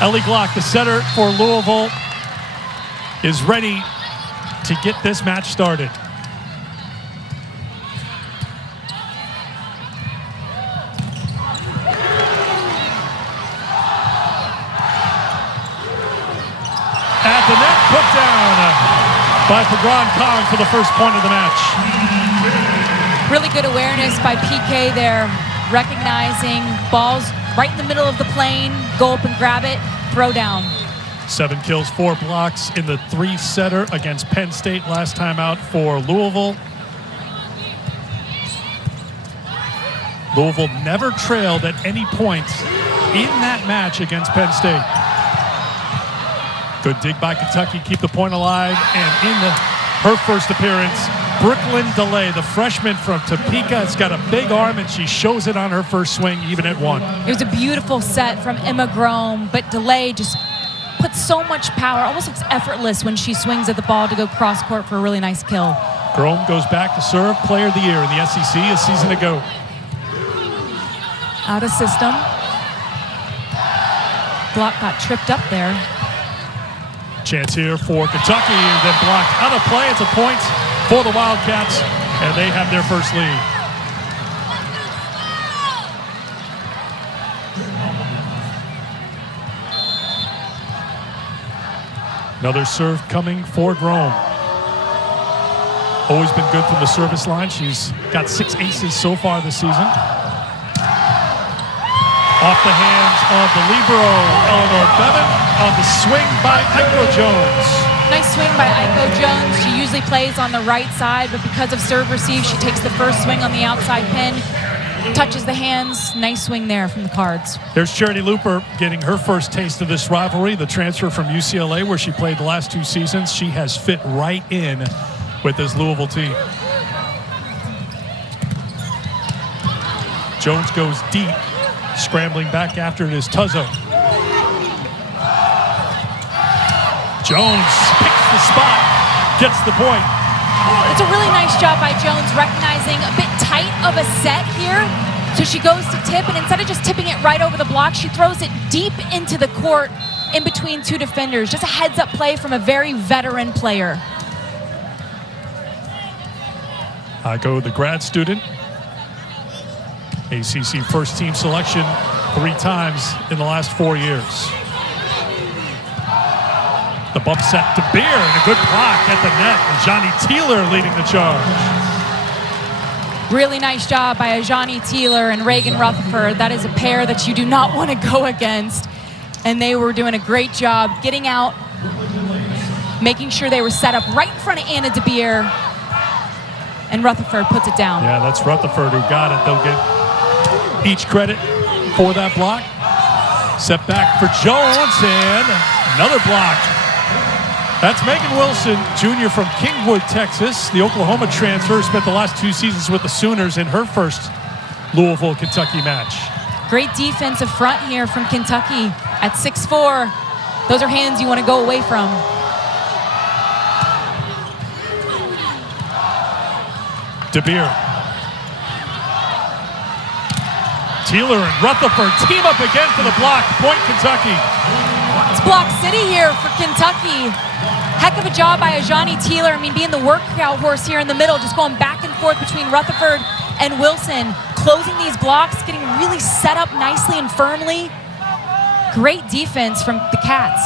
Ellie Glock, the setter for Louisville, is ready to get this match started. At the net, put down by Pagran Kong for the first point of the match. Really good awareness by PK there, recognizing balls right in the middle of the plane, go up and grab it, throw down. 7 kills, 4 blocks in the 3-setter against Penn State last time out for Louisville. Louisville never trailed at any point in that match against Penn State. Good dig by Kentucky, keep the point alive, and in her first appearance, Brooklyn DeLay, the freshman from Topeka, has got a big arm, and she shows it on her first swing, even at 1. It was a beautiful set from Emma Grome, but DeLay just puts so much power, almost looks effortless when she swings at the ball to go cross court for a really nice kill. Grome goes back to serve Player of the Year in the SEC a season ago. Out of system. Block got tripped up there. Chance here for Kentucky, then blocked out of play. It's a point for the Wildcats, and they have their first lead. Another serve coming for Grome. Always been good from the service line. She's got 6 aces so far this season. Off the hands of the libero, Eleanor Bevan, on the swing by Aiko Jones. Nice swing by Aiko Jones. She usually plays on the right side, but because of serve receive, she takes the first swing on the outside pin, touches the hands. Nice swing there from the Cards. There's Charitie Luper getting her first taste of this rivalry, the transfer from UCLA, where she played the last 2 seasons. She has fit right in with this Louisville team. Jones goes deep. Scrambling back after it is Tuzzo. Jones picks the spot, gets the point. It's a really nice job by Jones, recognizing a bit tight of a set here. So she goes to tip, and instead of just tipping it right over the block, she throws it deep into the court in between 2 defenders. Just a heads-up play from a very veteran player. Aiko, the grad student. ACC first-team selection 3 times in the last 4 years. The bump set to Beer, and a good block at the net. And Johnny Teeler leading the charge. Really nice job by Ajani Teeler and Reagan Rutherford. That is a pair that you do not want to go against. And they were doing a great job getting out, making sure they were set up right in front of Anna DeBeer. And Rutherford puts it down. Yeah, that's Rutherford who got it. They'll get each credit for that block. Set back for Jones, and another block. That's Megan Wilson, junior from Kingwood, Texas. The Oklahoma transfer, spent the last 2 seasons with the Sooners in her first Louisville-Kentucky match. Great defensive front here from Kentucky at 6'4". Those are hands you want to go away from. DeBeer. Teeler and Rutherford team up again for the block. Point Kentucky. It's block city here for Kentucky. Heck of a job by Ajani Teeler. I mean, being the workout horse here in the middle, just going back and forth between Rutherford and Wilson, closing these blocks, getting really set up nicely and firmly. Great defense from the Cats.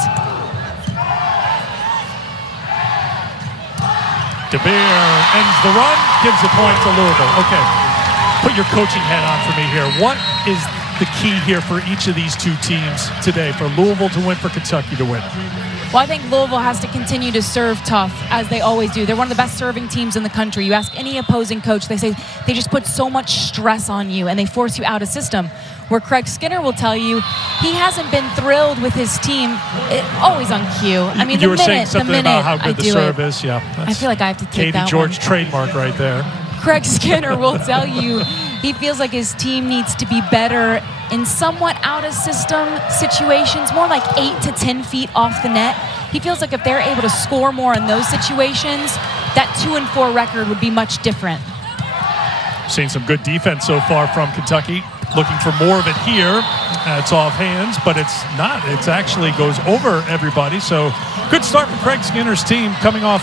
DeBeer ends the run, gives the point to Louisville. Okay, put your coaching hat on for me here. What is the key here for each of these 2 teams today, for Louisville to win, for Kentucky to win? Well, I think Louisville has to continue to serve tough, as they always do. They're one of the best serving teams in the country. You ask any opposing coach, they say they just put so much stress on you and they force you out of system. Where Craig Skinner will tell you he hasn't been thrilled with his team, always on cue. I mean, you were saying something about how good the serve is. Yeah, I feel like I have to take that Katie George one. trademark right there. Craig Skinner will tell you he feels like his team needs to be better in somewhat out of system situations, more like 8 to 10 feet off the net. He feels like if they're able to score more in those situations, that 2-4 record would be much different. Seen some good defense so far from Kentucky. looking for more of it here. It's off hands, but it's not. It actually goes over everybody. So good start for Craig Skinner's team, coming off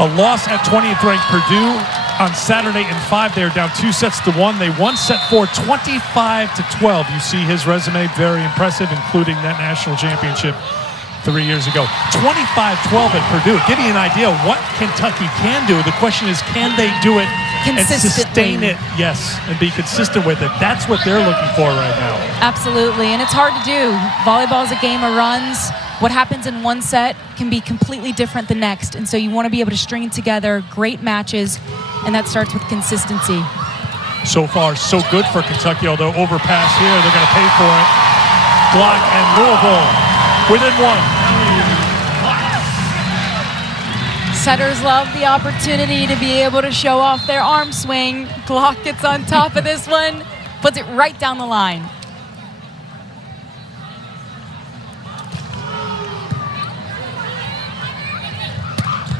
a loss at 20th ranked Purdue on Saturday in 5. They were down 2-1. They won set 4, 25-12. You see his resume, very impressive, including that national championship 3 years ago. 25-12 at Purdue. Give you an idea of what Kentucky can do. The question is, can they do it and sustain it? Yes, and be consistent with it. That's what they're looking for right now. Absolutely, and it's hard to do. Volleyball is a game of runs. What happens in one set can be completely different the next, and so you want to be able to string together great matches, and that starts with consistency. So far, so good for Kentucky, although overpass here, they're going to pay for it. Glock and Louisville within 1. Setters love the opportunity to be able to show off their arm swing. Glock gets on top of this one, puts it right down the line.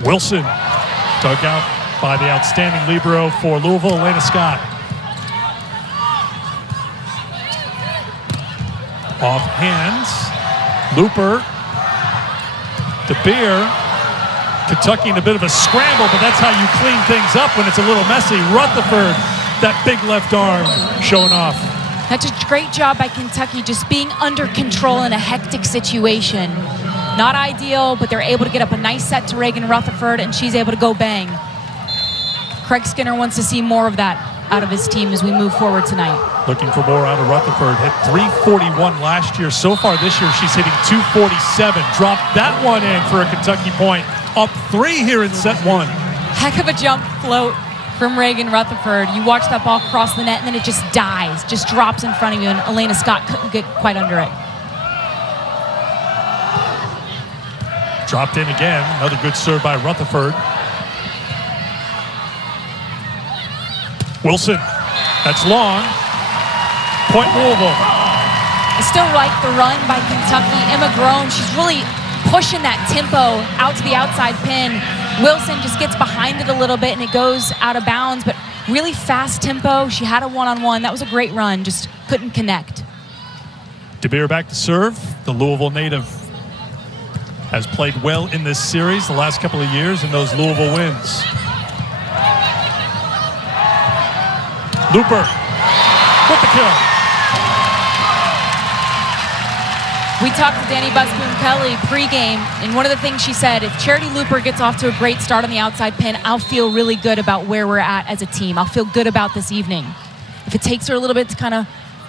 Wilson dug out by the outstanding libero for Louisville, Elena Scott. Off hands, Luper, DeBeer. Kentucky in a bit of a scramble, but that's how you clean things up when it's a little messy. Rutherford, that big left arm showing off. That's a great job by Kentucky, just being under control in a hectic situation. Not ideal, but they're able to get up a nice set to Reagan Rutherford, and she's able to go bang. Craig Skinner wants to see more of that out of his team as we move forward tonight. Looking for more out of Rutherford. Hit 341 last year. So far this year, she's hitting 247. Dropped that one in for a Kentucky point. Up 3 here in set 1. Heck of a jump float from Reagan Rutherford. You watch that ball cross the net, and then it just dies, just drops in front of you, and Elena Scott couldn't get quite under it. Dropped in again. Another good serve by Rutherford. Wilson. That's long. Point Louisville. I still like the run by Kentucky. Emma Groen, she's really pushing that tempo out to the outside pin. Wilson just gets behind it a little bit and it goes out of bounds, but really fast tempo. She had a one-on-one. That was a great run, just couldn't connect. DeBeer back to serve. The Louisville native has played well in this series the last couple of years in those Louisville wins. Luper with the kill. We talked to Danny Busboom-Kelly pregame, and one of the things she said, if Charitie Luper gets off to a great start on the outside pin, I'll feel really good about where we're at as a team. I'll feel good about this evening. If it takes her a little bit to kind of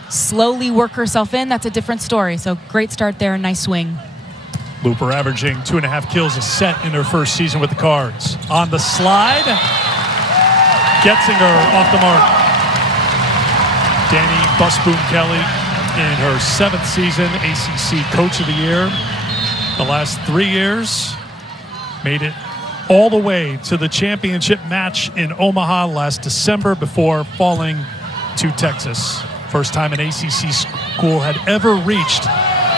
slowly work herself in, that's a different story. So great start there, nice swing. Luper averaging 2.5 kills a set in her first season with the Cards. On the slide, Getzinger off the mark. Danny Busboom-Kelly in her 7th season, ACC Coach of the Year. The last 3 years, made it all the way to the championship match in Omaha last December before falling to Texas. First time an ACC school had ever reached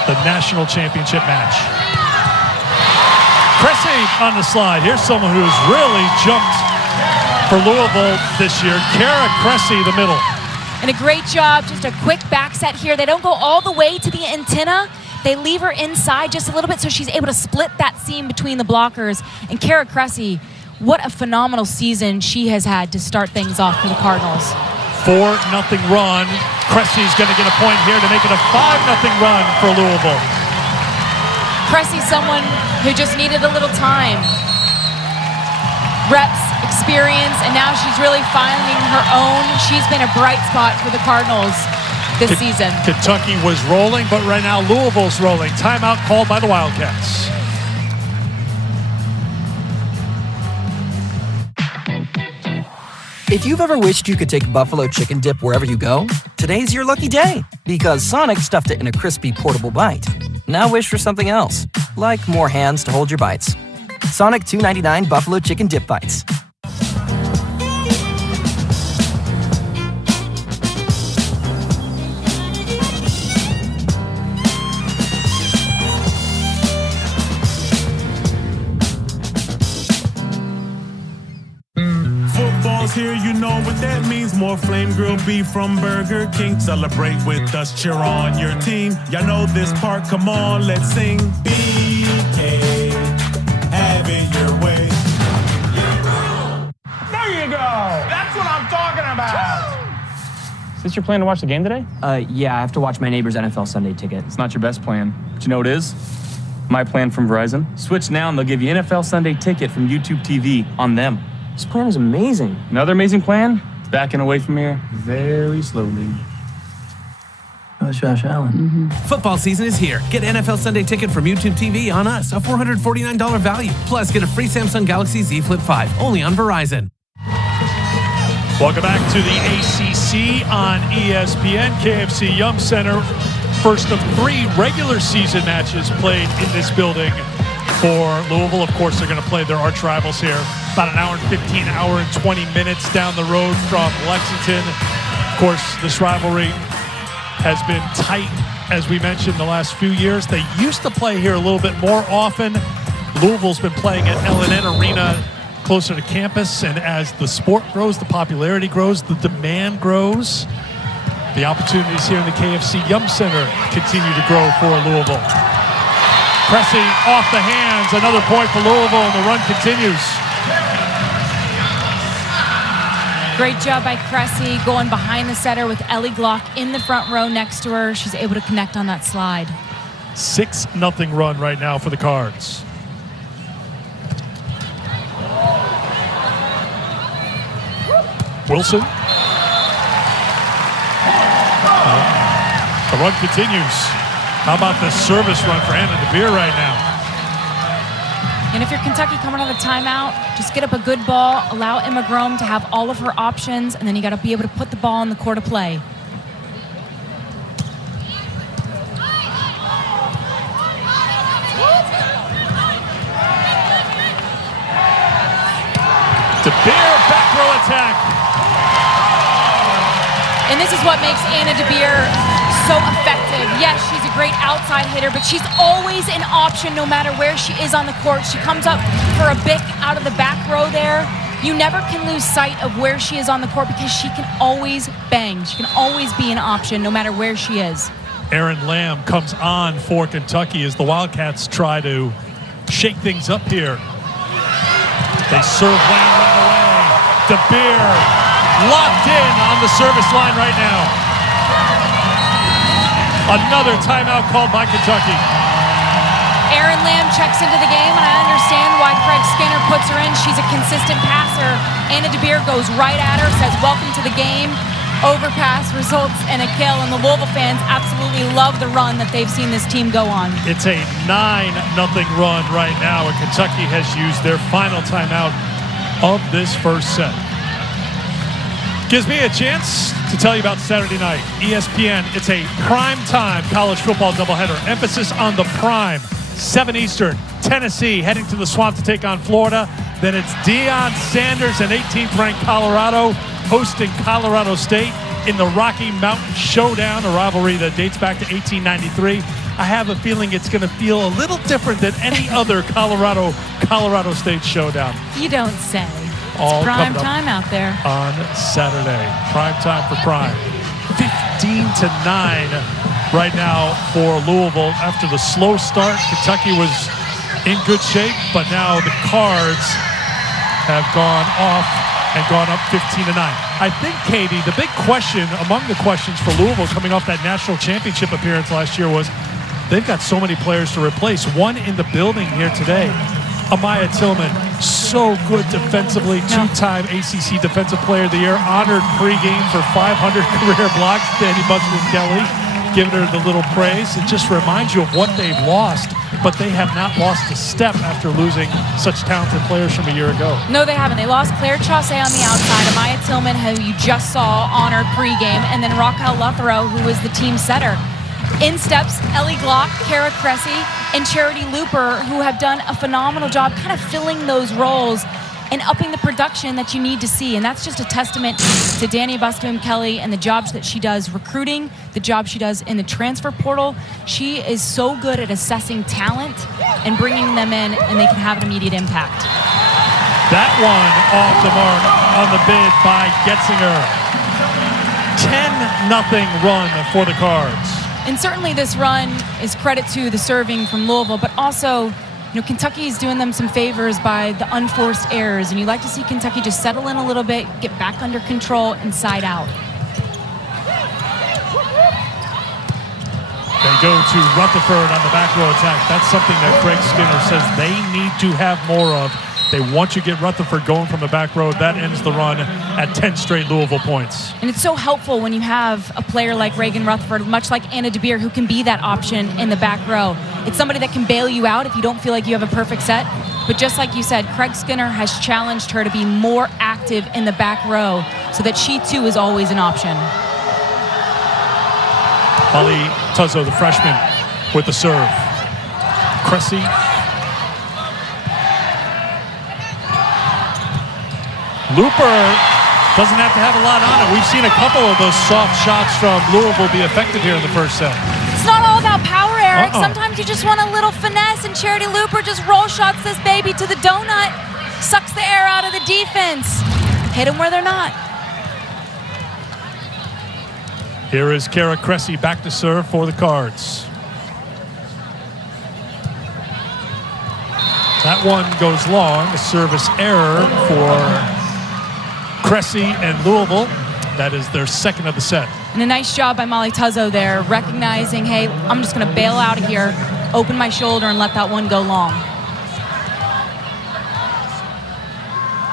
the national championship match. Cressy on the slide. Here's someone who's really jumped for Louisville this year. Kara Cressy, the middle. And a great job, just a quick back set here. They don't go all the way to the antenna. They leave her inside just a little bit so she's able to split that seam between the blockers. And Kara Cressy, what a phenomenal season she has had to start things off for the Cardinals. 4-0 run. Cressy's going to get a point here to make it a 5-0 run for Louisville. Cressy, someone who just needed a little time. Reps, experience, and now she's really finding her own. She's been a bright spot for the Cardinals this season. Kentucky was rolling, but right now Louisville's rolling. Timeout called by the Wildcats. If you've ever wished you could take buffalo chicken dip wherever you go, today's your lucky day, because Sonic stuffed it in a crispy portable bite. Now wish for something else, like more hands to hold your bites. Sonic $2.99 Buffalo Chicken Dip Bites. here, you know what that means. More flame grilled beef from Burger King. Celebrate with us, cheer on your team. Y'all know this part, come on, let's sing. BK, have it your way. There you go. That's what I'm talking about. Is this your plan to watch the game today? Yeah, I have to watch my neighbor's NFL Sunday ticket. It's not your best plan, but you know what it is? My plan from Verizon. Switch now and they'll give you NFL Sunday ticket from YouTube TV on them. This plan is amazing. Another amazing plan? Backing away from here very slowly. Oh, Josh Allen. Football season is here. Get NFL Sunday ticket from YouTube TV on us, a $449 value. Plus, get a free Samsung Galaxy Z Flip 5, only on Verizon. Welcome back to the ACC on ESPN, KFC Yum Center. First of 3 regular season matches played in this building for Louisville. Of course, they're going to play their arch rivals here. About an hour and 15, hour and 20 minutes down the road from Lexington. Of course, this rivalry has been tight, as we mentioned, the last few years. They used to play here a little bit more often. Louisville's been playing at L&N Arena closer to campus, and as the sport grows, the popularity grows, the demand grows, the opportunities here in the KFC Yum Center continue to grow for Louisville. Cressy off the hands, another point for Louisville, and the run continues. Great job by Cressy going behind the setter with Ellie Glock in the front row next to her. She's able to connect on that slide. 6-0 run right now for the Cards. Wilson. The run continues. How about the service run for Anna DeBeer right now? And if you're Kentucky coming on a timeout, just get up a good ball, allow Emma Grome to have all of her options, and then you got to be able to put the ball in the court of play. DeBeer, back row attack. And this is what makes Anna DeBeer so effective. Yes, she's a great outside hitter, but she's always an option no matter where she is on the court. She comes up for a bick out of the back row there. You never can lose sight of where she is on the court because she can always bang. She can always be an option no matter where she is. Erin Lamb comes on for Kentucky as the Wildcats try to shake things up here. They serve Lamb right away. DeBeer locked in on the service line right now. Another timeout called by Kentucky. Erin Lamb checks into the game, and I understand why Craig Skinner puts her in. She's a consistent passer. Anna DeBeer goes right at her, says, "Welcome to the game." Overpass results in a kill, and the Louisville fans absolutely love the run that they've seen this team go on. It's a 9-0 run right now, and Kentucky has used their final timeout of this first set. Gives me a chance to tell you about Saturday night. ESPN, it's a prime-time college football doubleheader. Emphasis on the prime. 7 Eastern, Tennessee heading to the Swamp to take on Florida. Then it's Deion Sanders and 18th-ranked Colorado hosting Colorado State in the Rocky Mountain Showdown, a rivalry that dates back to 1893. I have a feeling it's going to feel a little different than any other Colorado State showdown. You don't say. All it's prime coming up time out there on Saturday. Prime time for prime. 15-9 right now for Louisville. After the slow start, Kentucky was in good shape, but now the Cards have gone off and gone up 15-9. I think, Katie, the big question among the questions for Louisville coming off that national championship appearance last year was they've got so many players to replace. One in the building here today, Amaya Tillman, so good defensively, 2-time ACC Defensive Player of the Year, honored pregame for 500 career blocks. Danny Buxton-Kelly giving her the little praise. It just reminds you of what they've lost, but they have not lost a step after losing such talented players from a year ago. No, they haven't. They lost Claire Chaussee on the outside, Amaya Tillman, who you just saw honored pregame, and then Raquel Luthero, who was the team setter. In steps Ellie Glock, Kara Cressy, and Charitie Luper, who have done a phenomenal job kind of filling those roles and upping the production that you need to see. And that's just a testament to Danny Buston-Kelly and the jobs that she does recruiting, the job she does in the transfer portal. She is so good at assessing talent and bringing them in, and they can have an immediate impact. That one off the mark on the bid by Getzinger. 10-0 run for the Cards. And certainly this run is credit to the serving from Louisville, but also, Kentucky is doing them some favors by the unforced errors, and you like to see Kentucky just settle in a little bit, get back under control, inside out. They go to Rutherford on the back row attack. That's something that Craig Skinner says they need to have more of. They want you to get Rutherford going from the back row. That ends the run at 10 straight Louisville points. And it's so helpful when you have a player like Reagan Rutherford, much like Anna DeBeer, who can be that option in the back row. It's somebody that can bail you out if you don't feel like you have a perfect set. But just like you said, Craig Skinner has challenged her to be more active in the back row so that she too is always an option. Ali Tuzzo, the freshman, with the serve. Cressy. Luper doesn't have to have a lot on it. We've seen a couple of those soft shots from Louisville be effective here in the first set. It's not all about power, Eric. Sometimes you just want a little finesse, and Charitie Luper just roll shots this baby to the donut. Sucks the air out of the defense. Hit them where they're not. Here is Kara Cressy back to serve for the Cards. That one goes long. A service error for Cressy and Louisville. That is their second of the set. And a nice job by Molly Tuzzo there, recognizing, hey, I'm just going to bail out of here, open my shoulder, and let that one go long.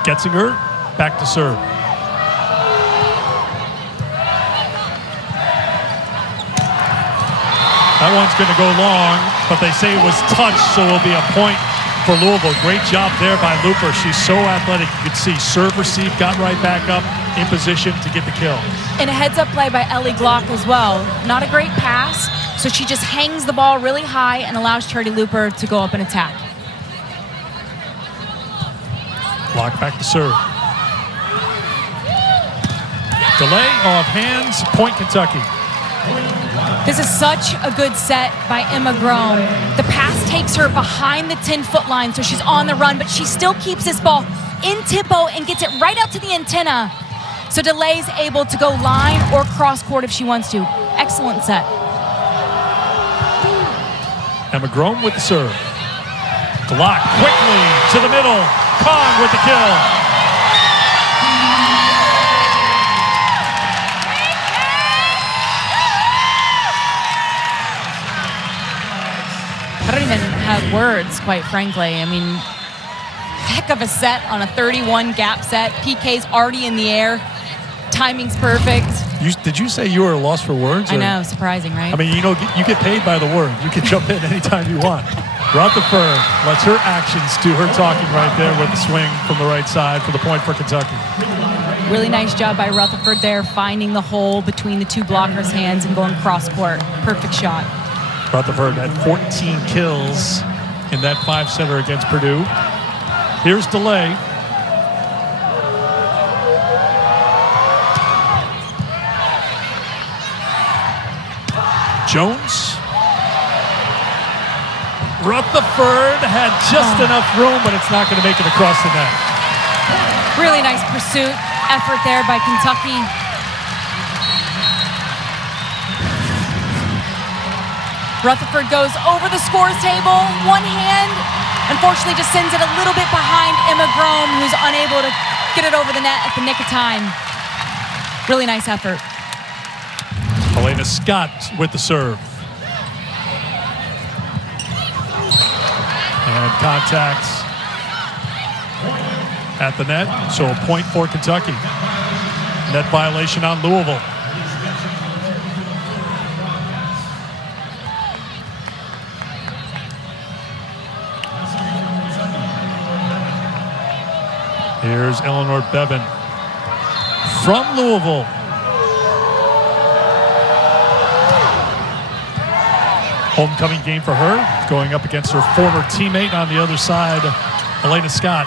Getzinger back to serve. That one's going to go long, but they say it was touched, so it'll be a point for Louisville. Great job there by Luper. She's so athletic. You could see serve, receive, got right back up in position to get the kill. And a heads-up play by Ellie Glock as well. Not a great pass, so she just hangs the ball really high and allows Charitie Luper to go up and attack. Glock back to serve. Delay off hands, point Kentucky. This is such a good set by Emma Grome. The pass takes her behind the 10-foot line, so she's on the run, but she still keeps this ball in tempo and gets it right out to the antenna. So Delay's able to go line or cross court if she wants to. Excellent set. Emma Grome with the serve. Glock quickly to the middle. Kong with the kill. I don't even have words, quite frankly. I mean, heck of a set on a 31 gap set. PK's already in the air. Timing's perfect. Did you say you were lost for words? I know, surprising, right? I mean, you get paid by the word. You can jump in anytime you want. Rutherford lets her actions do her talking right there with the swing from the right side for the point for Kentucky. Really nice job by Rutherford there, finding the hole between the two blockers' hands and going cross court. Perfect shot. Rutherford had 14 kills in that 5-setter against Purdue. Here's Delay. Jones. Rutherford had just enough room, but it's not going to make it across the net. Really nice pursuit effort there by Kentucky. Rutherford goes over the scores table, one hand, unfortunately just sends it a little bit behind Emma Grome, who's unable to get it over the net at the nick of time. Really nice effort. Elena Scott with the serve. And contact at the net, so a point for Kentucky. Net violation on Louisville. Here's Eleanor Bevan from Louisville. Homecoming game for her, going up against her former teammate on the other side, Elena Scott.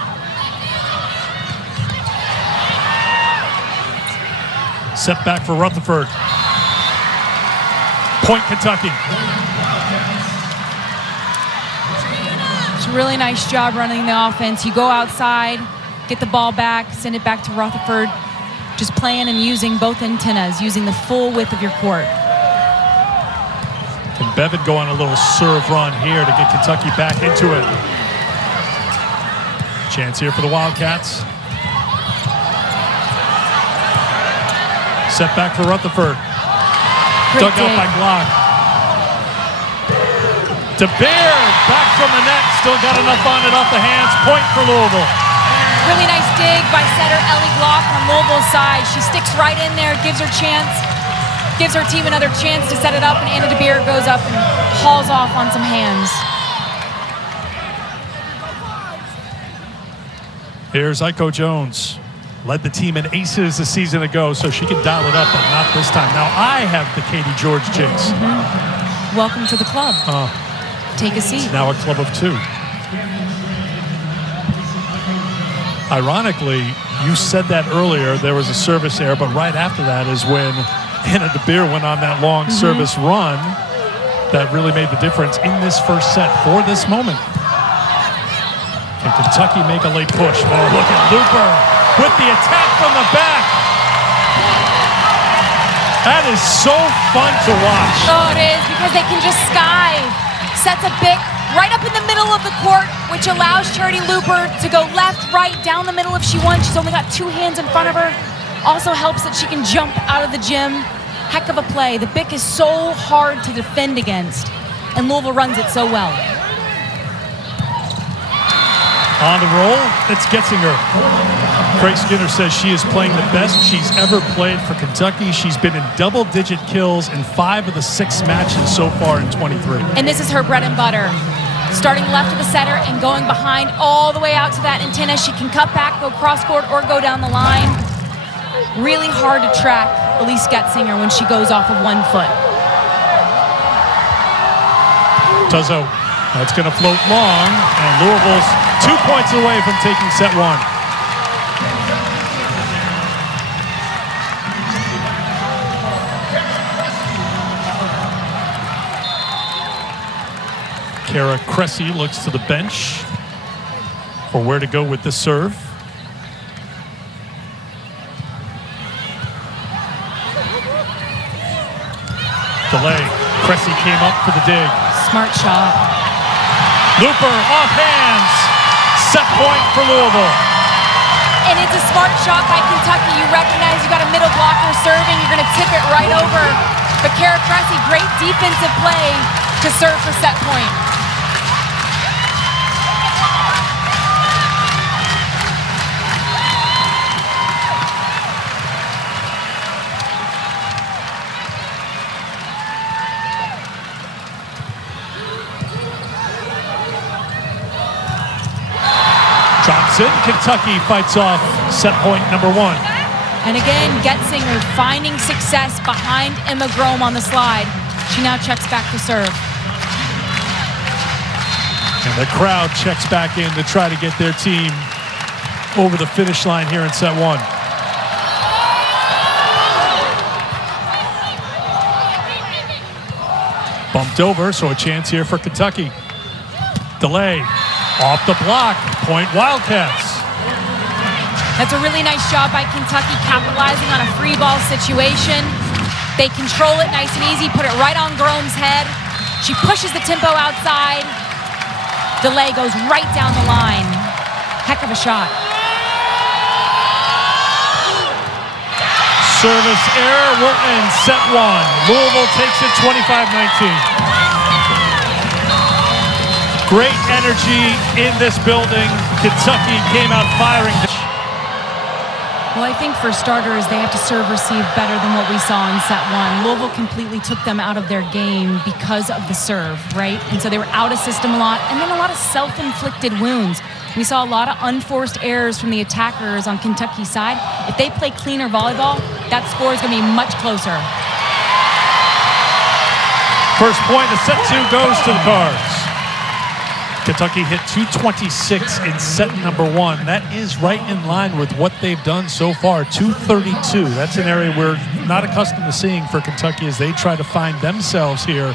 Set back for Rutherford. Point Kentucky. It's a really nice job running the offense. You go outside, get the ball back, send it back to Rutherford. Just playing and using both antennas, using the full width of your court. Can Bevan go on a little serve run here to get Kentucky back into it? Chance here for the Wildcats. Set back for Rutherford. Dug out by Glock. DeBeer back from the net. Still got enough on it off the hands. Point for Louisville. Really nice dig by setter Ellie Glock on Louisville's side. She sticks right in there, gives her team another chance to set it up, and Anna DeBeer goes up and hauls off on some hands. Here's Aiko Jones. Led the team in aces a season ago, so she can dial it up, but not this time. Now I have the Katie George jinx. Welcome to the club. Take a seat. It's now a club of 2. Ironically, you said that earlier, there was a service error, but right after that is when Anna DeBeer went on that long service run that really made the difference in this first set for this moment. Can Kentucky make a late push? Oh, look at Luper with the attack from the back. That is so fun to watch. Oh, it is, because they can just sky. Sets a big right up in the middle of the court, which allows Charitie Luper to go left, right, down the middle if she wants. She's only got 2 hands in front of her. Also helps that she can jump out of the gym. Heck of a play. The BIC is so hard to defend against, and Louisville runs it so well. On the roll, it's Getzinger. Craig Skinner says she is playing the best she's ever played for Kentucky. She's been in double-digit kills in 5 of the 6 matches so far in 23. And this is her bread and butter. Starting left of the setter and going behind all the way out to that antenna. She can cut back, go cross-court, or go down the line. Really hard to track Elise Getzinger when she goes off of 1 foot. Tuzzo, that's going to float long, and Louisville's 2 points away from taking set 1. Kara Cressy looks to the bench for where to go with the serve. Delay. Cressy came up for the dig. Smart shot. Luper off hands. Set point for Louisville. And it's a smart shot by Kentucky. You recognize you got a middle blocker serving. You're going to tip it right over. But Kara Cressy, great defensive play to serve for set point. Johnson, Kentucky fights off set point number 1. And again, Getzinger finding success behind Emma Grome on the slide. She now checks back to serve. And the crowd checks back in to try to get their team over the finish line here in set 1. Bumped over, so a chance here for Kentucky. Delay. Off the block, point Wildcats. That's a really nice job by Kentucky capitalizing on a free ball situation. They control it nice and easy, put it right on Grome's head. She pushes the tempo outside. Delay goes right down the line. Heck of a shot. Service error will end set 1. Louisville takes it 25-19. Great energy in this building. Kentucky came out firing. Well, I think for starters, they have to serve-receive better than what we saw in set 1. Louisville completely took them out of their game because of the serve, right? And so they were out of system a lot, and then a lot of self-inflicted wounds. We saw a lot of unforced errors from the attackers on Kentucky's side. If they play cleaner volleyball, that score is going to be much closer. First point of set 2 goes to the Cards. Kentucky hit 226 in set number 1. That is right in line with what they've done so far, 232. That's an area we're not accustomed to seeing for Kentucky as they try to find themselves here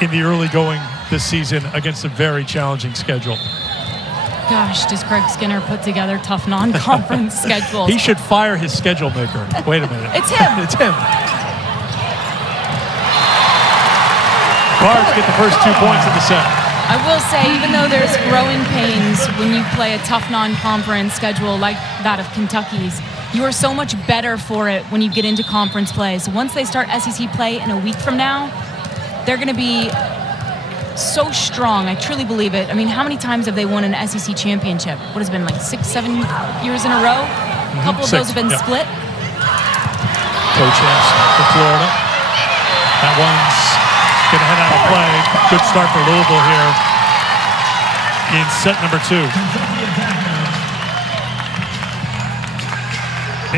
in the early going this season against a very challenging schedule. Gosh, does Craig Skinner put together tough non-conference schedules? He should fire his schedule maker. Wait a minute. It's him. It's him. Cards get the first 2 points of the set. I will say, even though there's growing pains when you play a tough non-conference schedule like that of Kentucky's, you are so much better for it when you get into conference play. So once they start SEC play in a week from now, they're going to be so strong. I truly believe it. I mean, how many times have they won an SEC championship? What has it been, like 6-7 years in a row? A couple of those have been split. Co-champs for Florida. That one's going to head out of play. Good start for Louisville here in set number 2.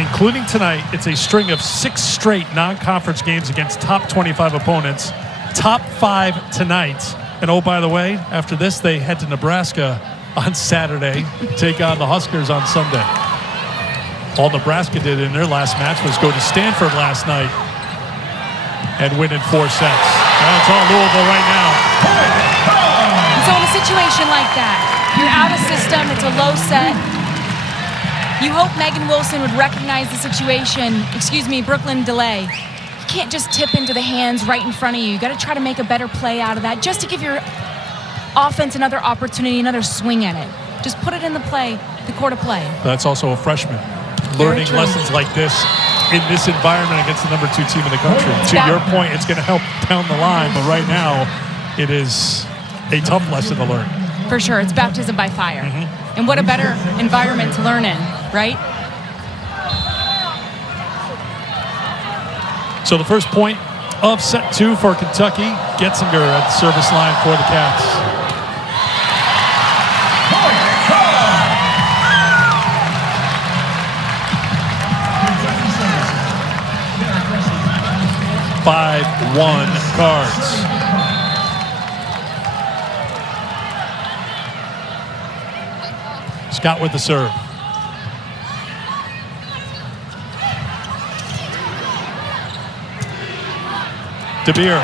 Including tonight, it's a string of 6 straight non-conference games against top 25 opponents. Top 5 tonight. And oh, by the way, after this, they head to Nebraska on Saturday, take on the Huskers on Sunday. All Nebraska did in their last match was go to Stanford last night and win in 4 sets. That's all Louisville right now. So in a situation like that, you're out of system, it's a low set. You hope Megan Wilson would recognize the situation. Excuse me, Brooklyn delay. You can't just tip into the hands right in front of you. You got to try to make a better play out of that just to give your offense another opportunity, another swing at it. Just put it in the court of play. That's also a freshman. Learning lessons like this in this environment against the number 2 team in the country. To your point, it's going to help down the line, but right now it is a tough lesson to learn. For sure. It's baptism by fire. And what a better environment to learn in, right? So the first point of set 2 for Kentucky. Getzinger at the service line for the Cats. Five, 1 Cards. Scott with the serve. DeBeer.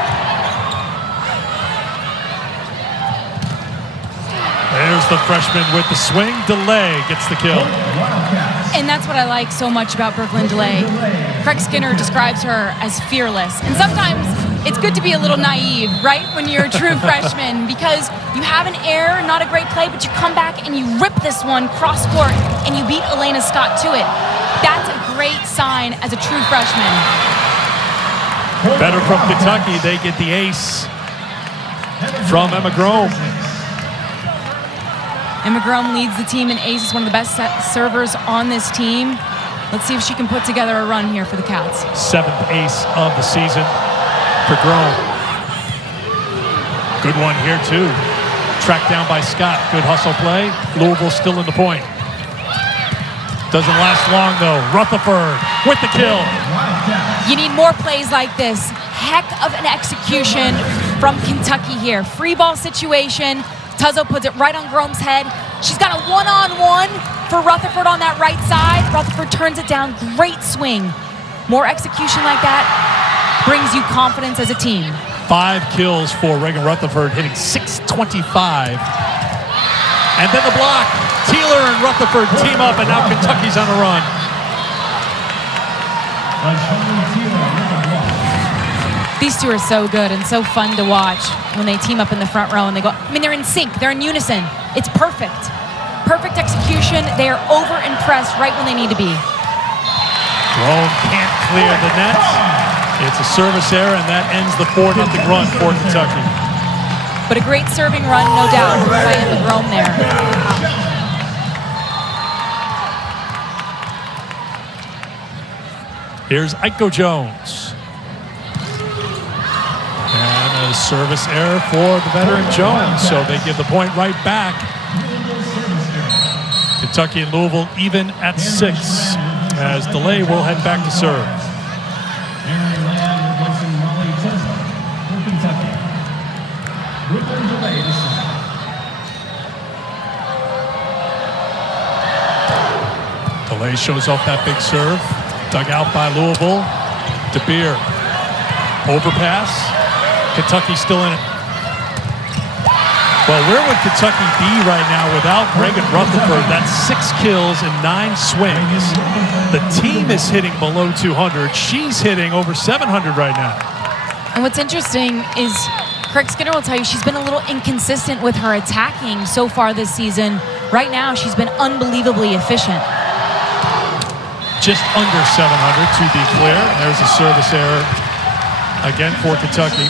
There's the freshman with the swing. Delay gets the kill. And that's what I like so much about Brooklyn Delay. Craig Skinner describes her as fearless. And sometimes it's good to be a little naive, right? When you're a true freshman, because you have an error, not a great play, but you come back and you rip this one cross court and you beat Elena Scott to it. That's a great sign as a true freshman. Better from Kentucky. They get the ace from Emma Grome. Emma Grome leads the team in aces, one of the best servers on this team. Let's see if she can put together a run here for the Cats. 7th ace of the season for Grome. Good one here, too. Tracked down by Scott. Good hustle play. Louisville still in the point. Doesn't last long, though. Rutherford with the kill. You need more plays like this. Heck of an execution from Kentucky here. Free ball situation. Tuzzo puts it right on Grome's head. She's got a one-on-one for Rutherford on that right side. Rutherford turns it down. Great swing. More execution like that brings you confidence as a team. 5 kills for Reagan Rutherford, hitting .625. And then the block. Teeler and Rutherford team up, and now Kentucky's on a run. These two are so good and so fun to watch when they team up in the front row and they go, I mean, they're in sync, they're in unison. It's perfect. Perfect execution. They are over and pressed right when they need to be. Grome can't clear the net. It's a service error, and that ends the 4-0 run for Kentucky. But a great serving run, no doubt, by Emma Grome there. Here's Aiko Jones. And a service error for the veteran Jones, so they give the point right back. Kentucky and Louisville even at 6, as Delay will head back to serve. Delay shows off that big serve. Dug out by Louisville. DeBeer. Overpass. Kentucky still in it. Well, where would Kentucky be right now without Reagan Rutherford? That's 6 kills and 9 swings. The team is hitting below 200. She's hitting over 700 right now. And what's interesting is Craig Skinner will tell you she's been a little inconsistent with her attacking so far this season. Right now, she's been unbelievably efficient. Just under 700 to be clear. There's a service error again for Kentucky.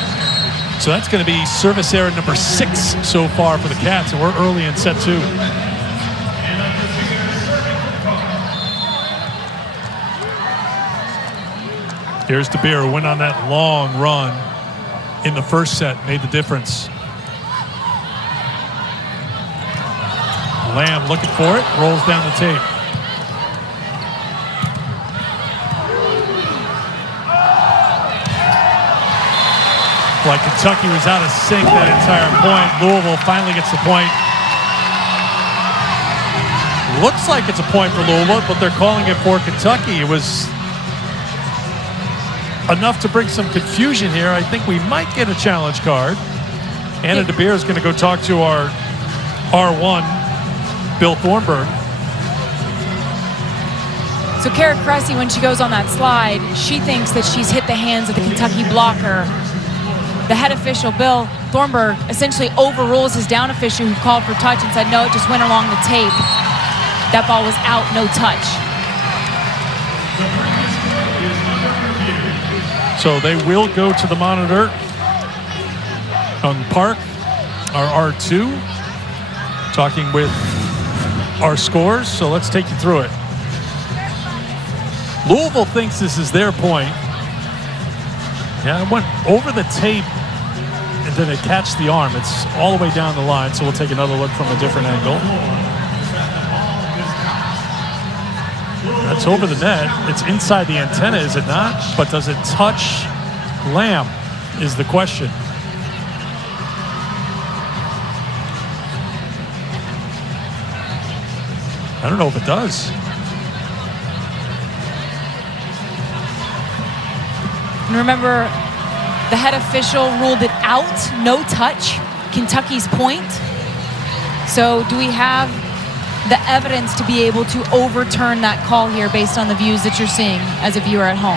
So that's going to be service error number 6 so far for the Cats, and we're early in set 2. Here's DeBeer, who went on that long run in the first set, made the difference. Lamb looking for it, rolls down the tape. Like Kentucky was out of sync that entire point. Louisville finally gets the point. Looks like it's a point for Louisville, but they're calling it for Kentucky. It was enough to bring some confusion here. I think we might get a challenge card. Anna DeBeer is going to go talk to our R1, Bill Thornburg. So Kara Cressy, when she goes on that slide, she thinks that she's hit the hands of the Kentucky blocker. The head official, Bill Thornburg, essentially overrules his down official who called for touch and said, no, it just went along the tape. That ball was out, no touch. So they will go to the monitor on Park, our R2, talking with our scores. So let's take you through it. Louisville thinks this is their point. Yeah, it went over the tape and then it catched the arm. It's all the way down the line, so we'll take another look from a different angle. That's over the net. It's inside the antenna, is it not? But does it touch Lamb is the question. I don't know if it does. And remember, the head official ruled it out, no touch, Kentucky's point. So do we have the evidence to be able to overturn that call here based on the views that you're seeing as a viewer at home?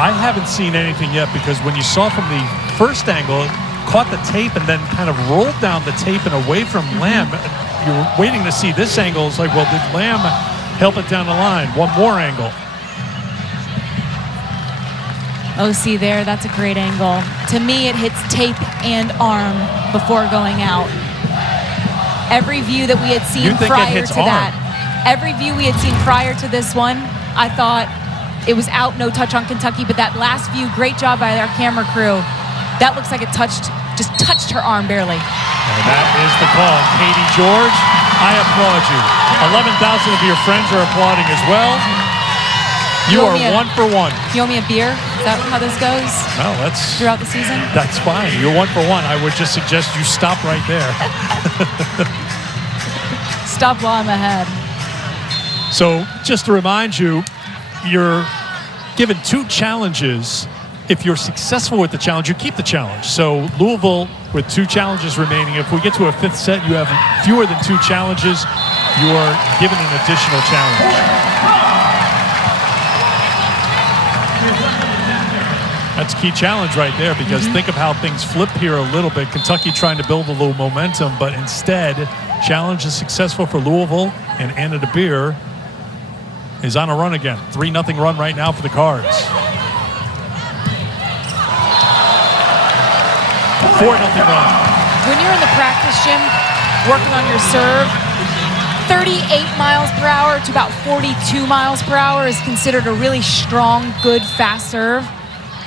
I haven't seen anything yet, because when you saw from the first angle, it caught the tape and then kind of rolled down the tape and away from Lamb. You're waiting to see this angle. It's like, well, did Lamb help it down the line? One more angle. Oh, see there, that's a great angle. To me, it hits tape and arm before going out. Every view that we had seen prior to that, every view we had seen prior to this one, I thought it was out, no touch on Kentucky, but that last view, great job by our camera crew. That looks like it just touched her arm barely. And that is the call. Katie George, I applaud you. 11,000 of your friends are applauding as well. You are 1 for 1. You owe me a beer? Is that how this goes? No, that's throughout the season? That's fine. You're 1 for 1. I would just suggest you stop right there. Stop while I'm ahead. So just to remind you, you're given 2 challenges. If you're successful with the challenge, you keep the challenge. So Louisville with 2 challenges remaining. If we get to a 5th set, you have fewer than 2 challenges, you are given an additional challenge. That's a key challenge right there, because think of how things flip here a little bit. Kentucky trying to build a little momentum, but instead, challenge is successful for Louisville, and Anna DeBeer is on a run again. 3-0 run right now for the Cards. 4-0 run. When you're in the practice gym working on your serve, 38 miles per hour to about 42 miles per hour is considered a really strong, good, fast serve.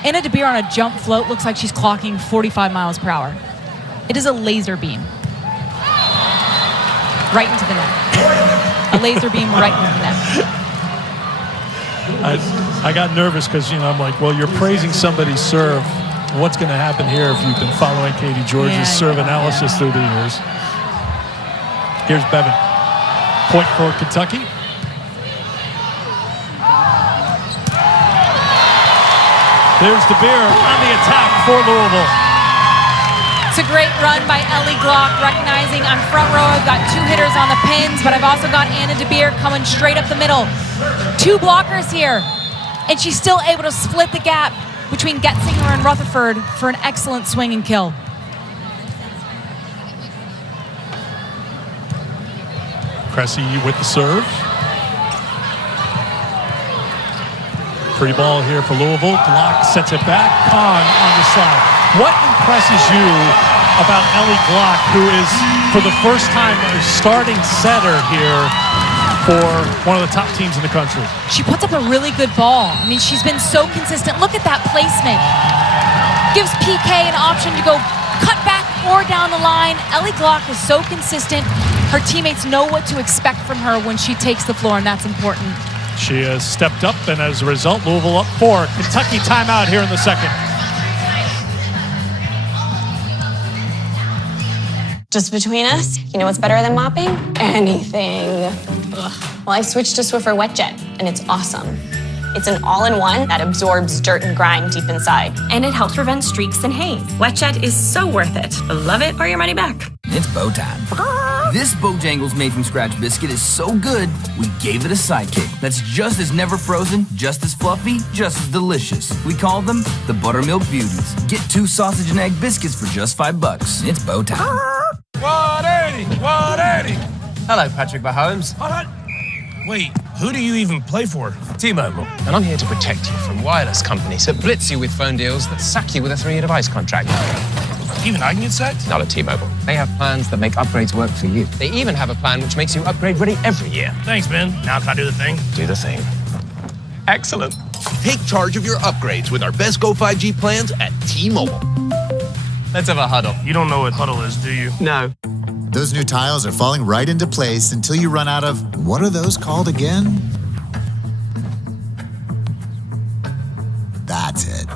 Anna DeBeer on a jump float looks like she's clocking 45 miles per hour. It is a laser beam. Right into the net. A laser beam right into the net. I got nervous because, I'm like, well, you're praising somebody's serve. What's going to happen here if you've been following Katie George's serve analysis through the years? Here's Bevan. Point for Kentucky. There's DeBeer on the attack for Louisville. It's a great run by Ellie Glock, recognizing I'm front row. I've got 2 hitters on the pins, but I've also got Anna DeBeer coming straight up the middle. 2 blockers here, and she's still able to split the gap between Getzinger and Rutherford for an excellent swing and kill. Cressy with the serve. Free ball here for Louisville. Glock sets it back. Kahn on the slide. What impresses you about Ellie Glock, who is, for the first time, a starting setter here for one of the top teams in the country? She puts up a really good ball. I mean, she's been so consistent. Look at that placement. Gives PK an option to go cut back or down the line. Ellie Glock is so consistent. Her teammates know what to expect from her when she takes the floor, and that's important. She has stepped up, and as a result, Louisville up 4. Kentucky timeout here in the second. Just between us, you know what's better than mopping? Anything. Ugh. Well, I switched to Swiffer Wet Jet, and it's awesome. It's an all-in-one that absorbs dirt and grime deep inside. And it helps prevent streaks and haze. Wet Jet is so worth it. Love it or your money back. It's bow time. This Bojangles made from scratch biscuit is so good, we gave it a sidekick that's just as never frozen, just as fluffy, just as delicious. We call them the Buttermilk Beauties. Get 2 sausage and egg biscuits for just $5. It's bow time. 180, 180. Hello, Patrick Mahomes. Wait, who do you even play for? T-Mobile. And I'm here to protect you from wireless companies that blitz you with phone deals that sack you with a 3-year device contract. Even I can get sacked? Not at T-Mobile. They have plans that make upgrades work for you. They even have a plan which makes you upgrade ready every year. Thanks, Ben. Now can I do the thing? Do the thing. Excellent. Take charge of your upgrades with our best Go 5G plans at T-Mobile. Let's have a huddle. You don't know what huddle is, do you? No. Those new tiles are falling right into place until you run out of, what are those called again? That's it.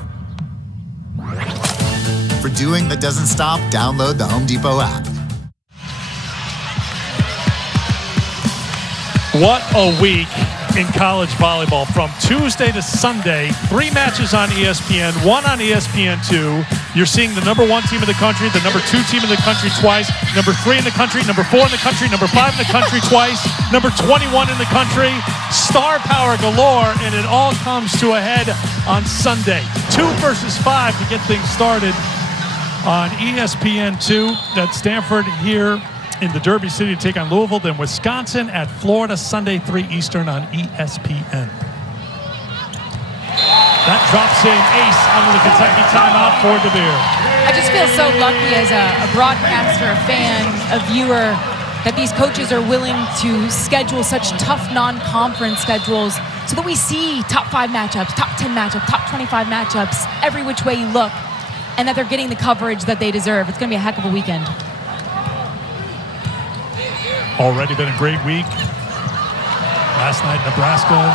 For doing that doesn't stop, download the Home Depot app. What a week in college volleyball. From Tuesday to Sunday, 3 matches on ESPN, 1 on ESPN2. You're seeing the number 1 team in the country, the number 2 team in the country twice, number 3 in the country, number 4 in the country, number 5 in the country twice, number 21 in the country. Star power galore, and it all comes to a head on Sunday. 2 versus 5 to get things started on ESPN2. That's Stanford here in the Derby City to take on Louisville, then Wisconsin at Florida, Sunday 3 Eastern on ESPN. That drops in ace out of the Kentucky timeout for DeBeer. I just feel so lucky as a broadcaster, a fan, a viewer, that these coaches are willing to schedule such tough non-conference schedules so that we see top 5 matchups, top 10 matchups, top 25 matchups, every which way you look, and that they're getting the coverage that they deserve. It's going to be a heck of a weekend. Already been a great week. Last night, Nebraska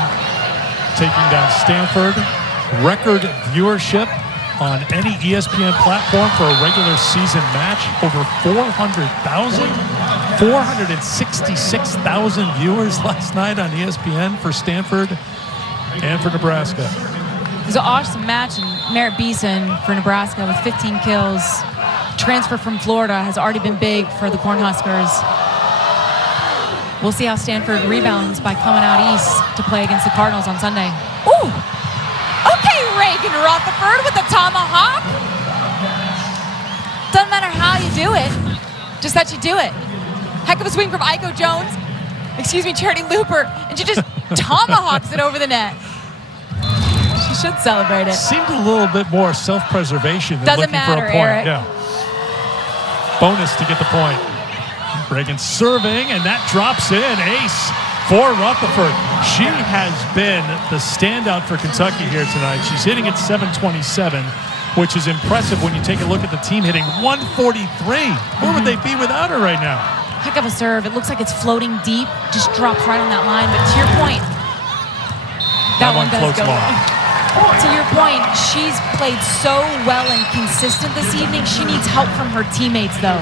taking down Stanford. Record viewership on any ESPN platform for a regular season match. Over 400,000. 466,000 viewers last night on ESPN for Stanford and for Nebraska. It was an awesome match, and Merritt Beeson for Nebraska with 15 kills. Transfer from Florida has already been big for the Cornhuskers. We'll see how Stanford rebounds by coming out east to play against the Cardinals on Sunday. Ooh! Okay, Reagan Rutherford with the tomahawk. Doesn't matter how you do it, just that you do it. Heck of a swing from Charitie Luper, and she just tomahawks it over the net. She should celebrate it. Seemed a little bit more self-preservation than Doesn't looking matter, for a point. Eric. Yeah. Bonus to get the point. Reagan serving, and that drops in. Ace for Rutherford. She has been the standout for Kentucky here tonight. She's hitting at .727, which is impressive when you take a look at the team hitting .143. Where would they be without her right now? Heck of a serve. It looks like it's floating deep. Just drops right on that line. But to your point, that one does floats go long. To your point, she's played so well and consistent this evening. She needs help from her teammates, though.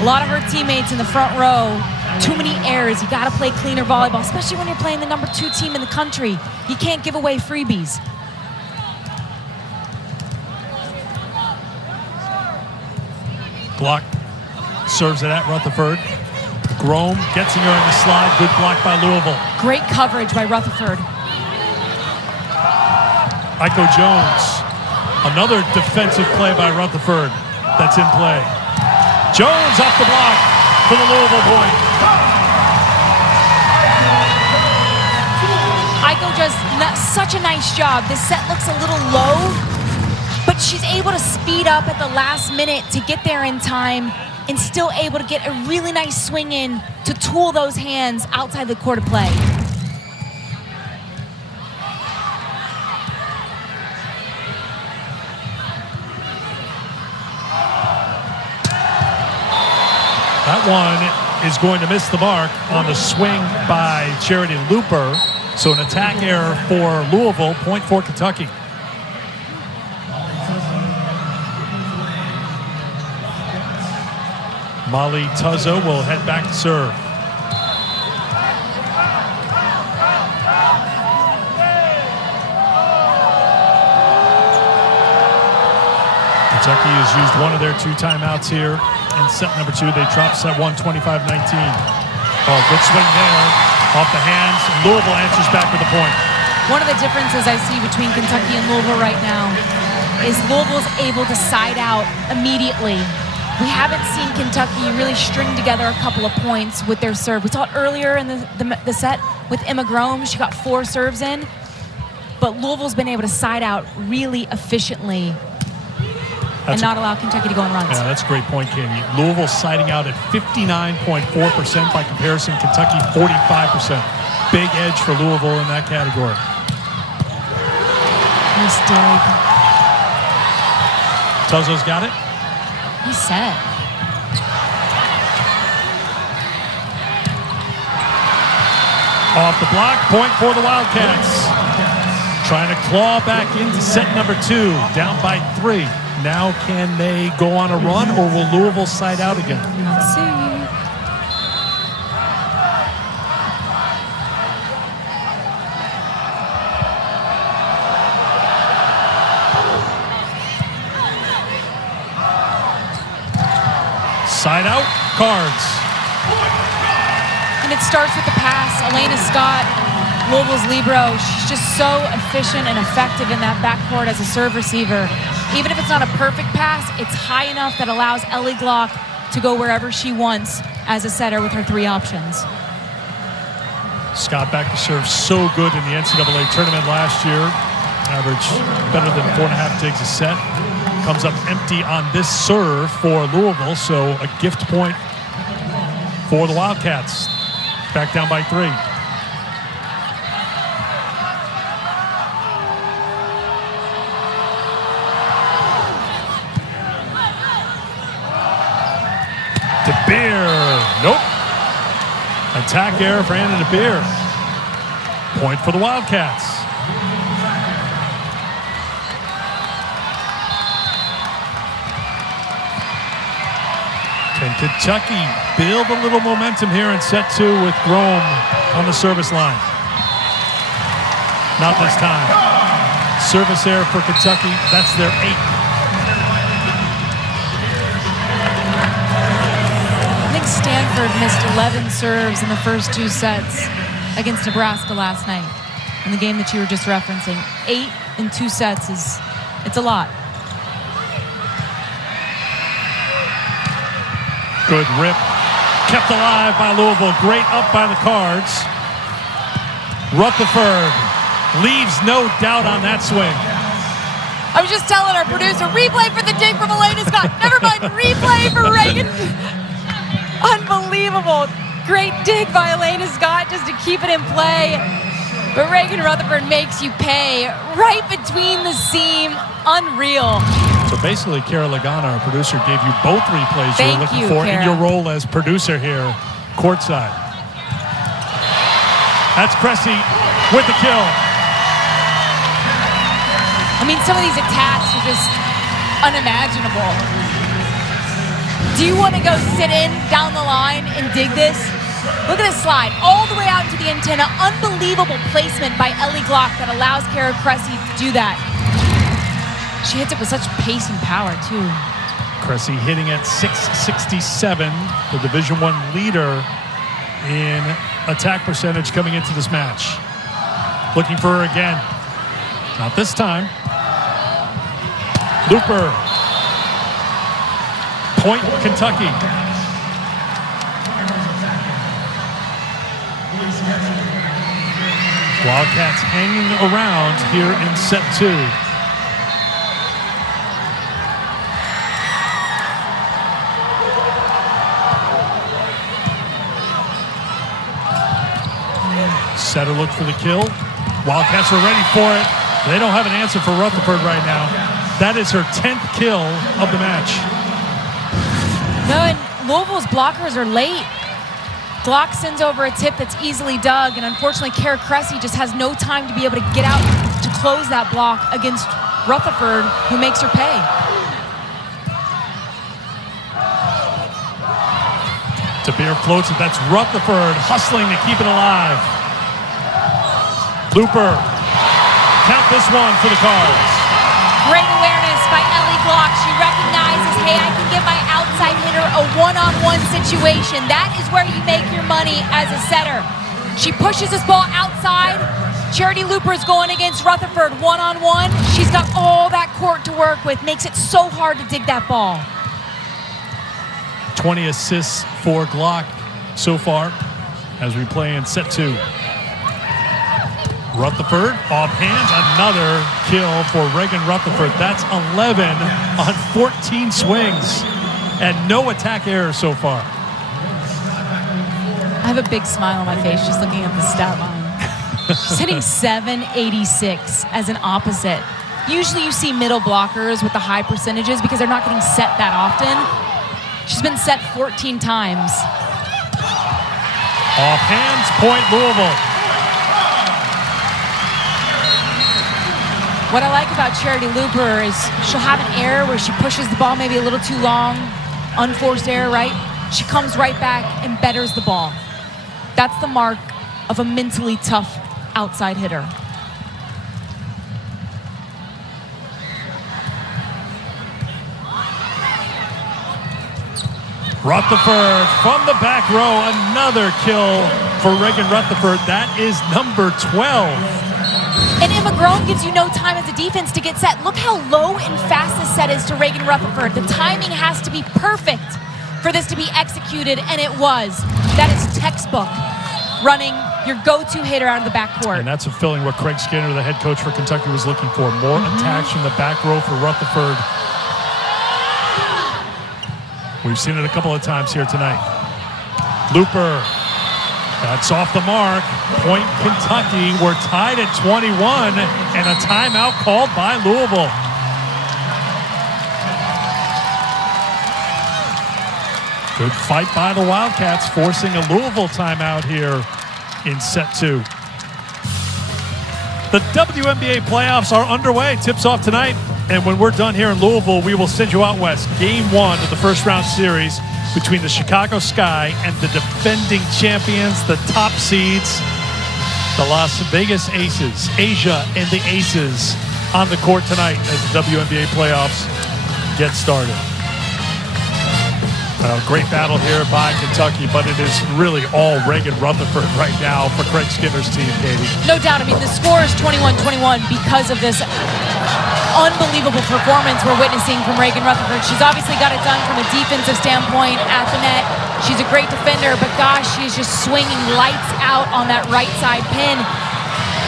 A lot of her teammates in the front row, too many errors. You got to play cleaner volleyball, especially when you're playing the number 2 team in the country. You can't give away freebies. Glock serves it at Rutherford. Grome gets in her in the slide. Good block by Louisville. Great coverage by Rutherford. Iko Jones. Another defensive play by Rutherford that's in play. Jones off the block for the Louisville point. Iko does such a nice job. This set looks a little low, but she's able to speed up at the last minute to get there in time and still able to get a really nice swing in to tool those hands outside the court of play. That one is going to miss the mark on the swing by Charitie Luper. So an attack error for Louisville, point for Kentucky. Molly Tuzzo will head back to serve. Kentucky has used one of their 2 timeouts here in set number 2. They dropped set 1, 25-19. Oh, good swing there. Off the hands. Louisville answers back with a point. One of the differences I see between Kentucky and Louisville right now is Louisville's able to side out immediately. We haven't seen Kentucky really string together a couple of points with their serve. We saw it earlier in the set with Emma Grome. She got 4 serves in. But Louisville's been able to side out really efficiently and not allow Kentucky to go on runs. Yeah, that's a great point, Katie. Louisville siding out at 59.4%. By comparison, Kentucky 45%. Big edge for Louisville in that category. Nice dig. Tuzzo's got it. He's set. Off the block, point for the Wildcats. Trying to claw back into set number 2, down by 3. Now can they go on a run, or will Louisville side out again? Let's see. Side out, Cards. And it starts with the pass. Elena Scott, Louisville's libero. She's just so efficient and effective in that backcourt as a serve receiver. Even if it's not a perfect pass, it's high enough that allows Ellie Glock to go wherever she wants as a setter with her 3 options. Scott back to serve, so good in the NCAA tournament last year. Average better than 4.5 digs a set. Comes up empty on this serve for Louisville, so a gift point for the Wildcats. Back down by 3. DeBeer, nope. Attack error for Anna DeBeer. Point for the Wildcats. Can Kentucky build a little momentum here in set 2 with Grome on the service line? Not this time. Service error for Kentucky. That's their 8th. I think Stanford missed 11 serves in the first 2 sets against Nebraska last night in the game that you were just referencing. 8 in 2 sets it's a lot. Good rip. Kept alive by Louisville. Great up by the Cards. Rutherford leaves no doubt on that swing. I was just telling our producer, replay for the dig from Elena Scott. Never mind, replay for Reagan. Unbelievable. Great dig by Elena Scott just to keep it in play. But Reagan Rutherford makes you pay right between the seam. Unreal. So basically, Kara Lagana, our producer, gave you both replays you were looking for Kara. in your role as producer here, courtside. That's Cressy with the kill. I mean, some of these attacks are just unimaginable. Do you want to go sit in down the line and dig this? Look at this slide, all the way out into the antenna. Unbelievable placement by Ellie Glock that allows Kara Cressy to do that. She hits it with such pace and power, too. Cressy hitting at .667, the Division I leader in attack percentage coming into this match. Looking for her again. Not this time. Luper. Point, Kentucky. Wildcats hanging around here in set 2. Setter looked for the kill. Wildcats are ready for it. They don't have an answer for Rutherford right now. That is her 10th kill of the match. No, and Louisville's blockers are late. Glock sends over a tip that's easily dug, and unfortunately, Cara Cressy just has no time to be able to get out to close that block against Rutherford, who makes her pay. Tabir floats it. That's Rutherford hustling to keep it alive. Luper. Count this one for the Cards. Great awareness by Ellie Glock. She recognizes, hey, I can give my outside hitter a one-on-one situation. That is where you make your money as a setter. She pushes this ball outside. Charitie Luper is going against Rutherford one-on-one. She's got all that court to work with. Makes it so hard to dig that ball. 20 assists for Glock so far as we play in set 2. Rutherford, offhand, another kill for Reagan Rutherford. That's 11 on 14 swings and no attack errors so far. I have a big smile on my face just looking at the stat line. She's hitting 786 as an opposite. Usually you see middle blockers with the high percentages because they're not getting set that often. She's been set 14 times. Offhands, point Louisville. What I like about Charitie Luper is she'll have an error where she pushes the ball maybe a little too long, unforced error, right? She comes right back and betters the ball. That's the mark of a mentally tough outside hitter. Rutherford from the back row, another kill for Reagan Rutherford. That is number 12. And Emma Groen gives you no time as a defense to get set. Look how low and fast this set is to Reagan Rutherford. The timing has to be perfect for this to be executed, and it was. That is textbook running your go-to hitter out of the backcourt. And that's fulfilling what Craig Skinner, the head coach for Kentucky, was looking for. More attacks from the back row for Rutherford. We've seen it a couple of times here tonight. Luper. That's off the mark. Point Kentucky. We're tied at 21 and a timeout called by Louisville. Good fight by the Wildcats, forcing a Louisville timeout here in set 2. The WNBA playoffs are underway. Tips off tonight. And when we're done here in Louisville, we will send you out west. Game 1 of the first round series between the Chicago Sky and the defending champions, the top seeds, the Las Vegas Aces. Asia and the Aces on the court tonight as the WNBA playoffs get started. Great battle here by Kentucky, but it is really all Reagan Rutherford right now for Craig Skinner's team, Katie. No doubt. I mean, the score is 21-21 because of this unbelievable performance we're witnessing from Reagan Rutherford. She's obviously got it done from a defensive standpoint at the net. She's a great defender, but gosh, she's just swinging lights out on that right side pin.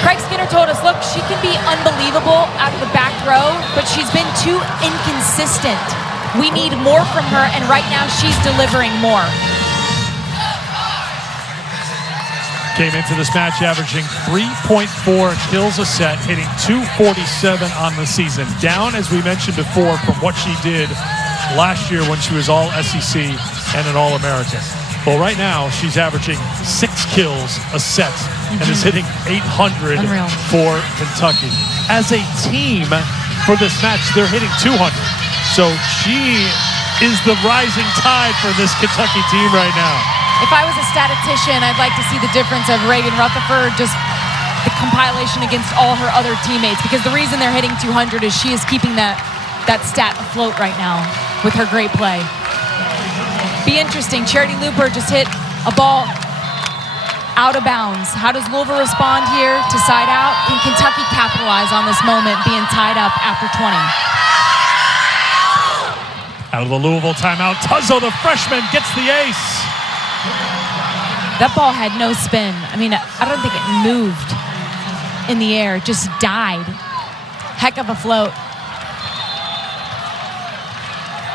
Craig Skinner told us, look, she can be unbelievable out of the back row, but she's been too inconsistent. We need more from her, and right now she's delivering more. Came into this match averaging 3.4 kills a set, hitting .247 on the season. Down, as we mentioned before, from what she did last year when she was all SEC and an All-American. Well, right now, she's averaging 6 kills a set and is hitting .800 for Kentucky. As a team, for this match, they're hitting .200. So she is the rising tide for this Kentucky team right now. If I was a statistician, I'd like to see the difference of Reagan Rutherford, just the compilation against all her other teammates, because the reason they're hitting 200 is she is keeping that stat afloat right now. with her great play. Be interesting. Charitie Luper just hit a ball out of bounds. How does Louisville respond here to side out? Can Kentucky capitalize on this moment being tied up after 20? Out of the Louisville timeout, Tuzzo, the freshman, gets the ace. That ball had no spin. I mean, I don't think it moved in the air. It just died. Heck of a float.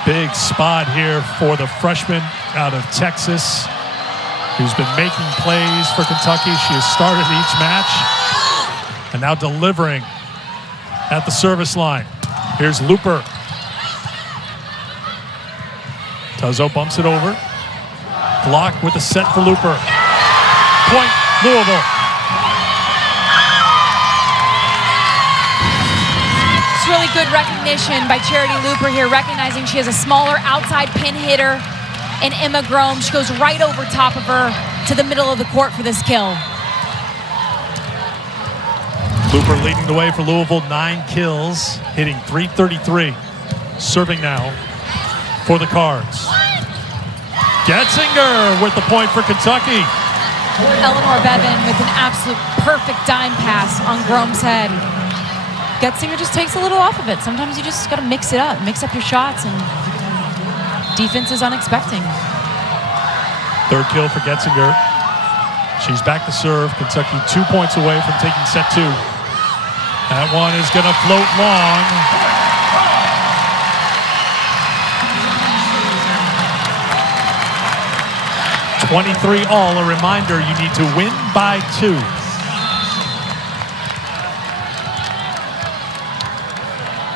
Big spot here for the freshman out of Texas, who's been making plays for Kentucky. She has started each match and now delivering at the service line. Here's Luper. Tuzzo bumps it over. Block with a set for Luper. Point, Louisville. It's really good recognition by Charitie Luper here, recognizing she has a smaller outside pin hitter in Emma Grome. She goes right over top of her to the middle of the court for this kill. Luper leading the way for Louisville, 9 kills, hitting .333. Serving now for the Cards. Getzinger with the point for Kentucky. Eleanor Bevan with an absolute perfect dime pass on Grome's head. Getzinger just takes a little off of it. Sometimes you just got to mix it up, mix up your shots, and defense is unexpected. Third kill for Getzinger. She's back to serve. Kentucky 2 points away from taking set 2. That one is going to float long. .23 all. A reminder, you need to win by 2.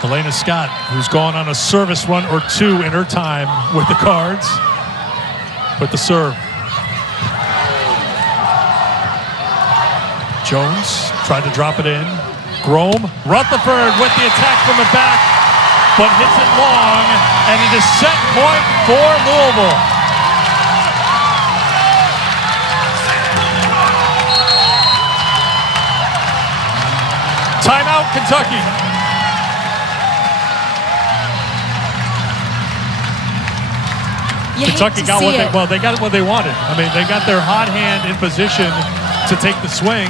Elena Scott, who's gone on a service run or 2 in her time with the Cards, with the serve. Jones tried to drop it in. Grome, Rutherford with the attack from the back, but hits it long, and it is set point for Louisville. Timeout, Kentucky. Kentucky got what they got what they wanted. I mean, they got their hot hand in position to take the swing.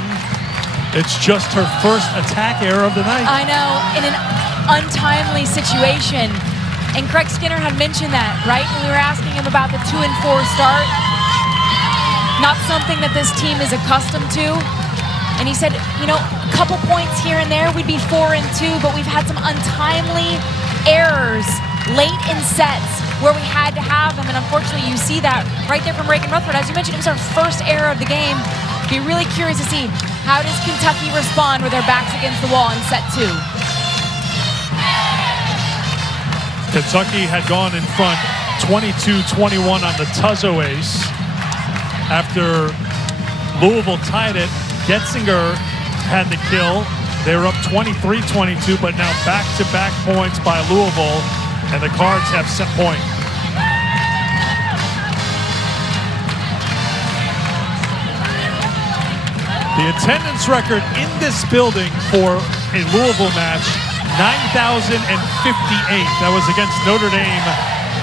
It's just her first attack error of the night. I know, in an untimely situation. And Craig Skinner had mentioned that, right? When we were asking him about the 2-4 start. Not something that this team is accustomed to. And he said, you know, a couple points here and there, we'd be 4-2, but we've had some untimely errors late in sets where we had to have them. And unfortunately, you see that right there from Reagan Rutherford. As you mentioned, it was our first error of the game. Be really curious to see, how does Kentucky respond with their backs against the wall in set 2? Kentucky had gone in front 22-21 on the Tuzzo ace. After Louisville tied it, Getzinger had the kill. They were up 23-22, but now back-to-back points by Louisville, and the Cards have set point. The attendance record in this building for a Louisville match, 9,058. That was against Notre Dame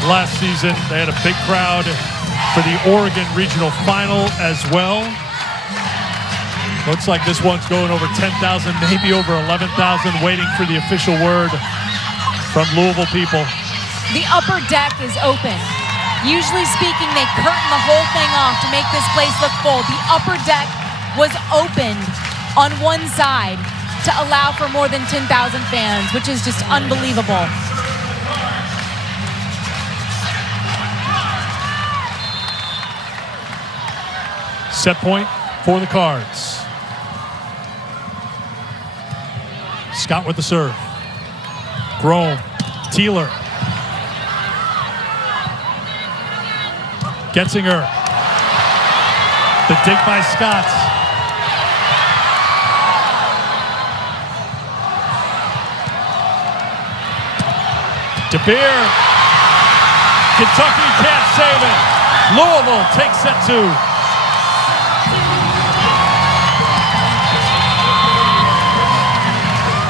last season. They had a big crowd for the Oregon Regional Final as well. Looks like this one's going over 10,000, maybe over 11,000, waiting for the official word from Louisville people. The upper deck is open. Usually speaking, they curtain the whole thing off to make this place look full. The upper deck was opened on one side to allow for more than 10,000 fans, which is just unbelievable. Set point for the Cards. Scott with the serve. Grome, Teeler. Getzinger. The dig by Scott. DeBeer. Kentucky can't save it. Louisville takes set 2.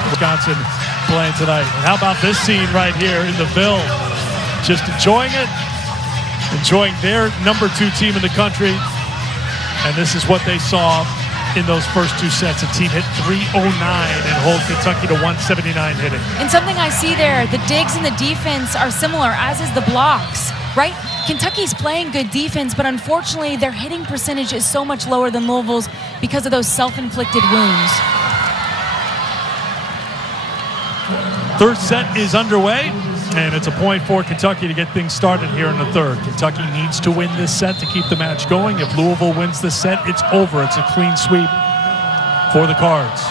Wisconsin playing tonight. And how about this scene right here in the Ville? just enjoying it, enjoying their number 2 team in the country. And this is what they saw in those first 2 sets. A team hit 309 and hold Kentucky to 179 hitting. And something I see there, the digs and the defense are similar, as is the blocks, right? Kentucky's playing good defense, but unfortunately their hitting percentage is so much lower than Louisville's because of those self-inflicted wounds. Third set is underway, and it's a point for Kentucky to get things started here in the third. Kentucky needs to win this set to keep the match going. If Louisville wins this set, it's over. It's a clean sweep for the Cards.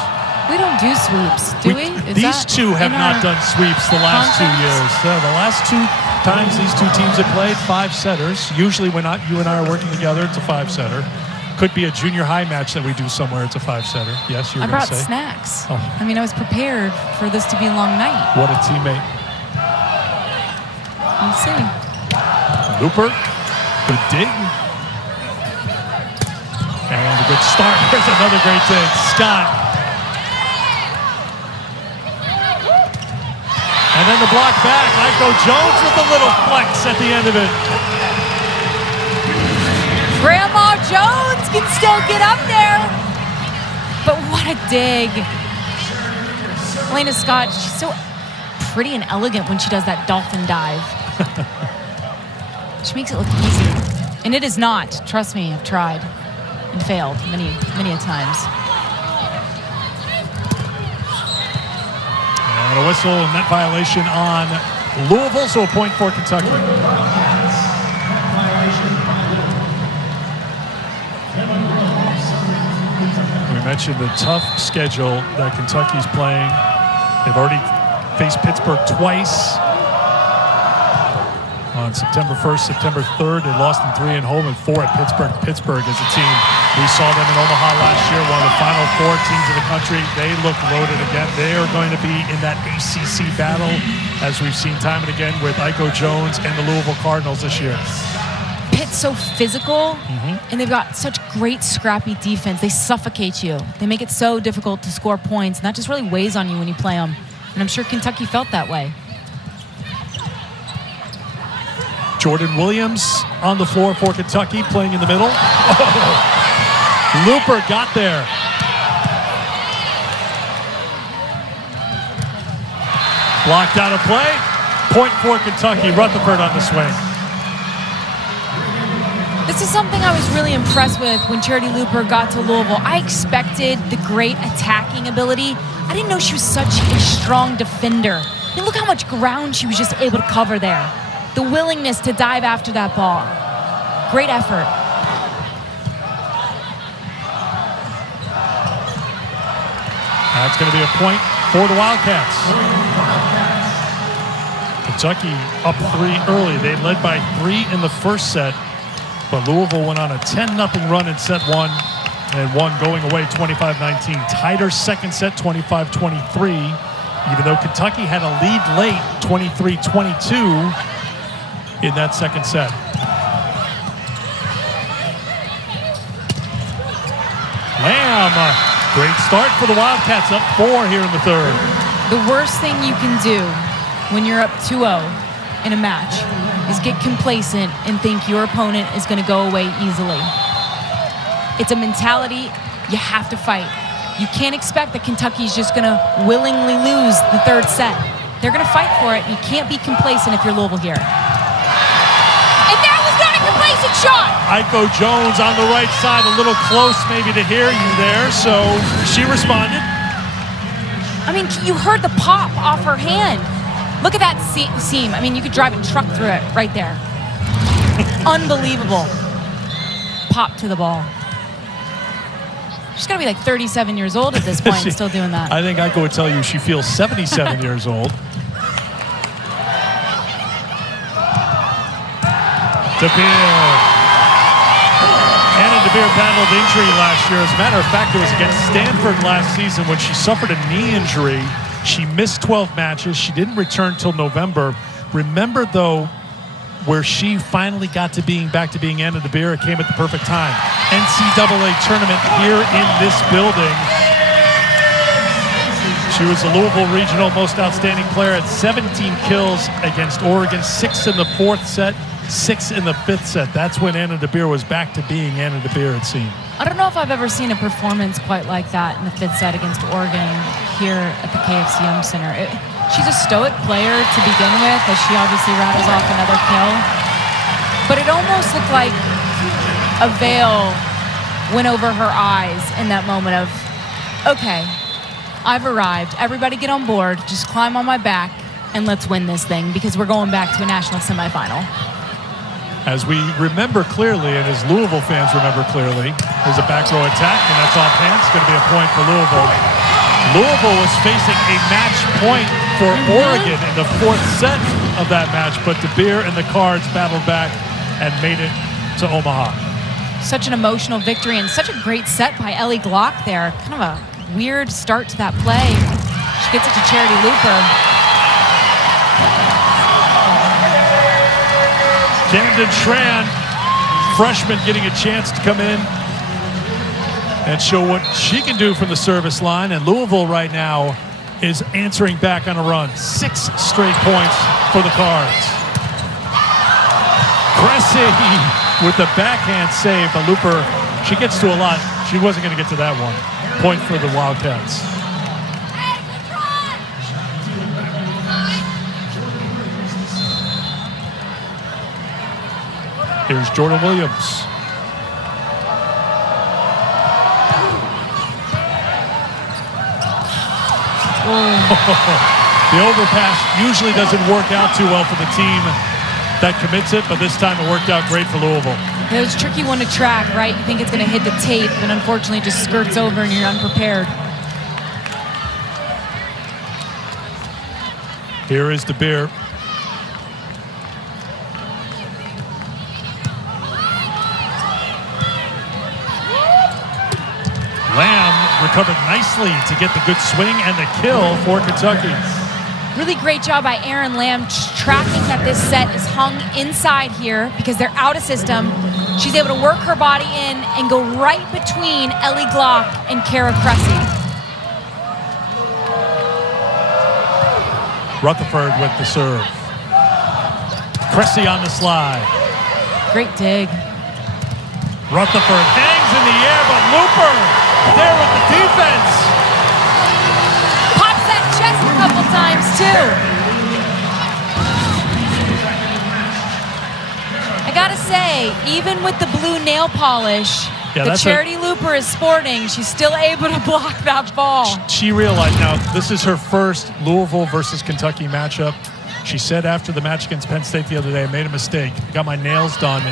We don't do sweeps, do we? These two have not done sweeps the last 2 years. The last 2 times these 2 teams have played, 5-setters. Usually when you and I are working together, it's a 5-setter. Could be a junior high match that we do somewhere. It's a 5-setter. Yes, you were going to say. I brought snacks. Oh. I mean, I was prepared for this to be a long night. What a teammate. Let's see. Luper, good dig. And a good start. Here's another great dig. Scott. And then the block back. Iko Jones with a little flex at the end of it. Grandma Jones can still get up there. But what a dig. Elena Scott, she's so pretty and elegant when she does that dolphin dive. She makes it look easy. And it is not. Trust me, I've tried and failed many, many a times. And a whistle, net violation on Louisville, so a point for Kentucky. We mentioned the tough schedule that Kentucky's playing. They've already faced Pittsburgh twice. On September 1st, September 3rd, they lost in 3 at home and 4 at Pittsburgh. Pittsburgh is a team. We saw them in Omaha last year, one of the final 4 teams in the country. They look loaded again. They are going to be in that ACC battle, as we've seen time and again with Iko Jones and the Louisville Cardinals this year. Pitt's so physical, and they've got such great scrappy defense. They suffocate you. They make it so difficult to score points, and that just really weighs on you when you play them. And I'm sure Kentucky felt that way. Jordan Williams on the floor for Kentucky, playing in the middle. Luper got there. Blocked out of play. Point for Kentucky. Rutherford on the swing. This is something I was really impressed with when Charitie Luper got to Louisville. I expected the great attacking ability. I didn't know she was such a strong defender. I mean, look how much ground she was just able to cover there. The willingness to dive after that ball. Great effort. That's going to be a point for the Wildcats. Kentucky up 3 early. They led by 3 in the first set, but Louisville went on a 10-0 run in set 1 and won going away 25-19. Tighter second set, 25-23, even though Kentucky had a lead late, 23-22 in that second set. Lamb, great start for the Wildcats, up 4 here in the third. The worst thing you can do when you're up 2-0 in a match is get complacent and think your opponent is going to go away easily. It's a mentality you have to fight. You can't expect that Kentucky's just going to willingly lose the third set. They're going to fight for it. You can't be complacent if you're Louisville here. And that was not a complacent shot! Iko Jones on the right side, a little close maybe to hear you there, so she responded. I mean, you heard the pop off her hand. Look at that seam. I mean, you could drive a truck through it right there. Unbelievable. Pop to the ball. She's got to be like 37 years old at this point and still doing that. I think Iko would tell you she feels 77 years old. DeBeer. Anna DeBeer battled injury last year. As a matter of fact, it was against Stanford last season when she suffered a knee injury. She missed 12 matches. She didn't return till November. Remember, though, where she finally got to being back to being Anna DeBeer, it came at the perfect time. NCAA tournament here in this building. She was the Louisville Regional Most Outstanding Player at 17 kills against Oregon, 6 in the fourth set, 6 in the fifth set. That's when Anna DeBeer was back to being Anna DeBeer, it seemed. I don't know if I've ever seen a performance quite like that in the fifth set against Oregon here at the KFCM Center. She's a stoic player to begin with, as she obviously rattles off another kill. But it almost looked like a veil went over her eyes in that moment of, okay, I've arrived. Everybody get on board. Just climb on my back and let's win this thing because we're going back to a national semifinal. As we remember clearly, and as Louisville fans remember clearly, there's a back row attack, and that's offhand. It's going to be a point for Louisville. Louisville was facing a match point for Oregon in the fourth set of that match, but DeBeer and the Cards battled back and made it to Omaha. Such an emotional victory and such a great set by Ellie Glock there. Kind of a weird start to that play. She gets it to Charitie Luper. Camden Tran, freshman, getting a chance to come in and show what she can do from the service line. And Louisville right now is answering back on a run. 6 straight points for the Cards. Cressy with the backhand save, but Luper, she gets to a lot. She wasn't going to get to that one. Point for the Wildcats. Here's Jordan Williams. The overpass usually doesn't work out too well for the team that commits it, but this time it worked out great for Louisville. It was a tricky one to track, right? You think it's going to hit the tape, and unfortunately just skirts over and you're unprepared. Here is DeBeer. Lamb recovered nicely to get the good swing and the kill for Kentucky. Really great job by Erin Lamb tracking that this set is hung inside here because they're out of system. She's able to work her body in and go right between Ellie Glock and Kara Cressy. Rutherford with the serve. Cressy on the slide. Great dig. Rutherford hangs in the air, but Luper there with the defense. Pops that chest a couple times too. I gotta say, even with the blue nail polish that Charitie Luper is sporting, she's still able to block that ball. She realized now this is her first Louisville versus Kentucky matchup. She said after the match against Penn State the other day, I made a mistake. I got my nails done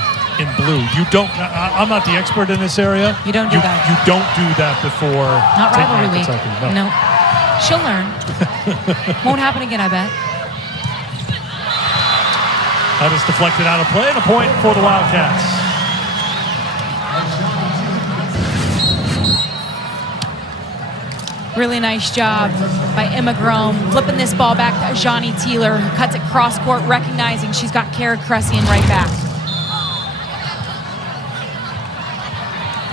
in blue. You don't, I'm not the expert in this area. You don't do that. You don't do that before not rivalry week. Kentucky. No. She'll learn. Won't happen again, I bet. That is deflected out of play and a point for the Wildcats. Really nice job by Emma Grome, flipping this ball back to Ajani Teeler, who cuts it cross court, recognizing she's got Kara Cressy in right back.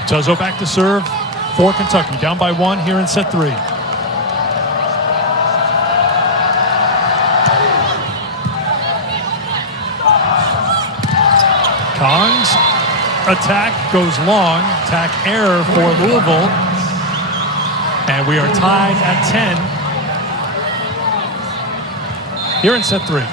Tuzzo back to serve for Kentucky, down by 1 here in set 3. Kong's attack goes long, attack error for Louisville. And we are tied at 10 here in set 3.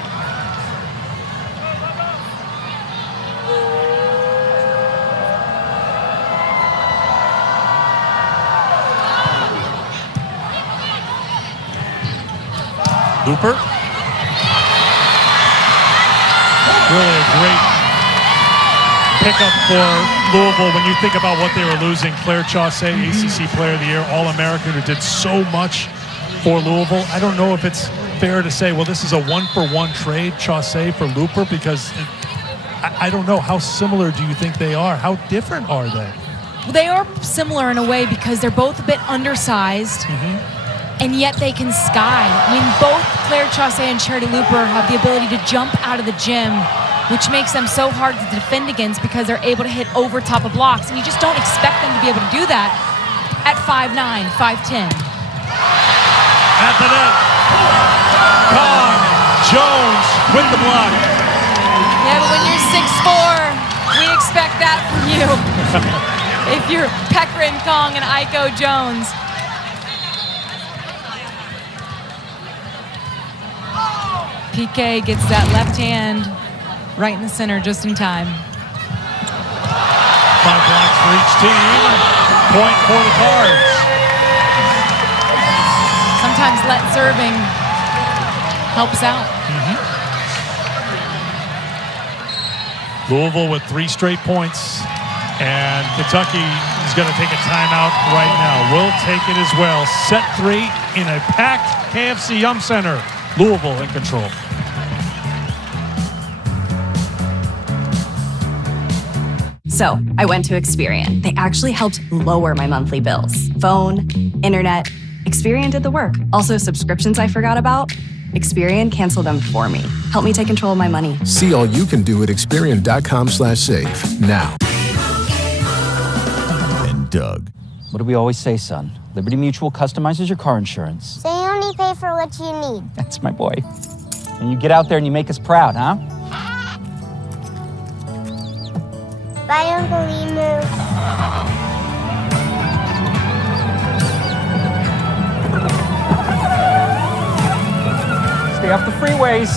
Luper. Really a great pickup for Louisville when you think about what they were losing. Claire Chaussee, ACC Player of the Year, All-American, who did so much for Louisville. I don't know if it's fair to say, well, this is a 1-for-1 trade, Chaussee for Luper, because I don't know. How similar do you think they are? How different are they? Well, they are similar in a way because they're both a bit undersized, and yet they can sky. I mean, both Claire Chaussee and Charitie Luper have the ability to jump out of the gym, which makes them so hard to defend against because they're able to hit over top of blocks. And you just don't expect them to be able to do that at 5'9", 5'10". at the net. Kong, Jones with the block. Yeah, but when you're 6'4", we expect that from you. If you're Pekrin Kong and Aiko Jones. PK gets that left hand right in the center just in time. 5 blocks for each team. Point for the Cards. Sometimes let serving helps out. Louisville with 3 straight points. And Kentucky is going to take a timeout right now. We'll take it as well. Set 3 in a packed KFC Yum Center. Louisville in control. So I went to Experian. They actually helped lower my monthly bills. Phone, internet. Experian did the work. Also, subscriptions I forgot about. Experian canceled them for me. Help me take control of my money. See all you can do at Experian.com/save now. And Doug. What do we always say, son? Liberty Mutual customizes your car insurance. So you only pay for what you need. That's my boy. And you get out there and you make us proud, huh? Bye, Uncle Emu. Stay off the freeways.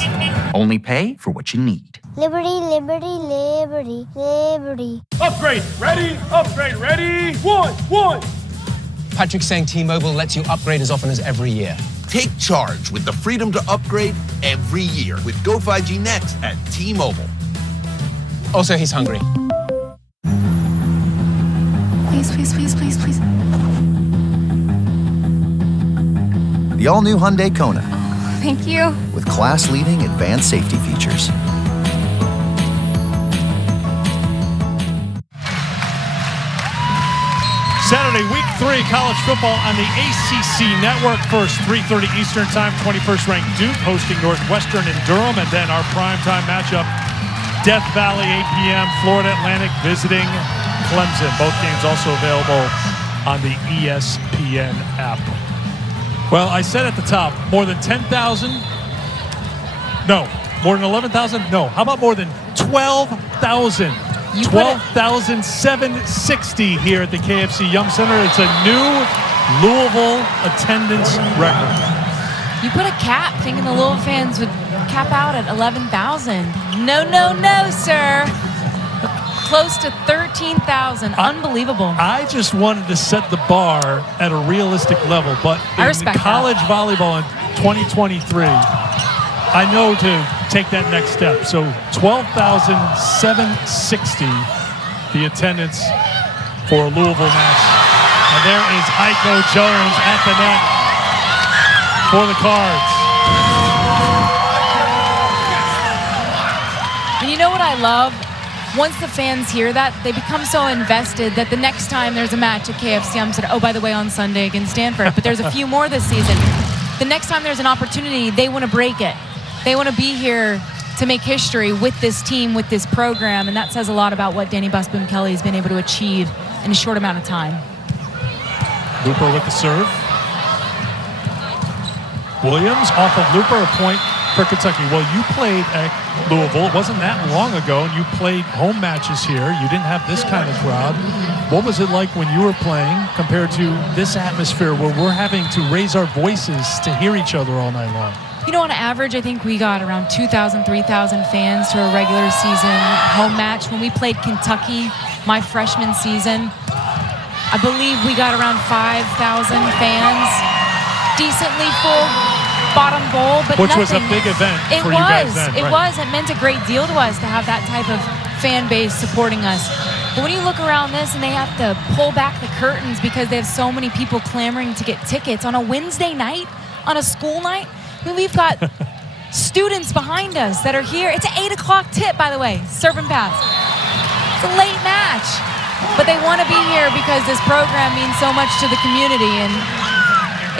Only pay for what you need. Liberty, liberty, liberty, liberty. Upgrade ready. Upgrade ready. One. Patrick's saying T-Mobile lets you upgrade as often as every year. Take charge with the freedom to upgrade every year with Go 5G Next at T-Mobile. Also, he's hungry. Please. The all-new Hyundai Kona Thank you. with class-leading advanced safety features. Saturday, week 3, college football on the ACC network. First, 3:30 Eastern time, 21st ranked Duke hosting Northwestern in Durham. And then our primetime matchup, Death Valley, 8 p.m., Florida Atlantic visiting Clemson. Both games also available on the ESPN app. Well, I said at the top, more than 10,000. No, more than 11,000. No, how about more than 12,000? 12,760 here at the KFC Yum Center. It's a new Louisville attendance record. You put a cap thinking the Louisville fans would cap out at 11,000. No, sir. Close to 13,000. Unbelievable. I just wanted to set the bar at a realistic level, but in college volleyball in 2023, I know to take that next step. So 12,760, the attendance for a Louisville match. And there is Aiko Jones at the net for the Cards. And you know what I love? Once the fans hear that, they become so invested that the next time there's a match at KFC, I'm saying, oh, by the way, on Sunday against Stanford, but there's a few more this season. The next time there's an opportunity, they want to break it. They want to be here to make history with this team, with this program, and that says a lot about what Danny Busboom Kelly has been able to achieve in a short amount of time. Luper with the serve. Williams off of Luper, a point for Kentucky. Well, you played at Louisville. It wasn't that long ago, and you played home matches here. You didn't have this kind of crowd. What was it like when you were playing compared to this atmosphere where we're having to raise our voices to hear each other all night long? You know, on average, I think we got around 2,000, 3,000 fans to a regular season home match. When we played Kentucky my freshman season, I believe we got around 5,000 fans. Decently full bottom bowl, but which nothing. Was a big event for you guys then. It was. It meant a great deal to us to have that type of fan base supporting us. But when you look around this and they have to pull back the curtains because they have so many people clamoring to get tickets on a Wednesday night, on a school night, I mean, we've got students behind us that are here. It's an 8 o'clock tip, by the way, serve and pass. It's a late match, but they want to be here because this program means so much to the community. And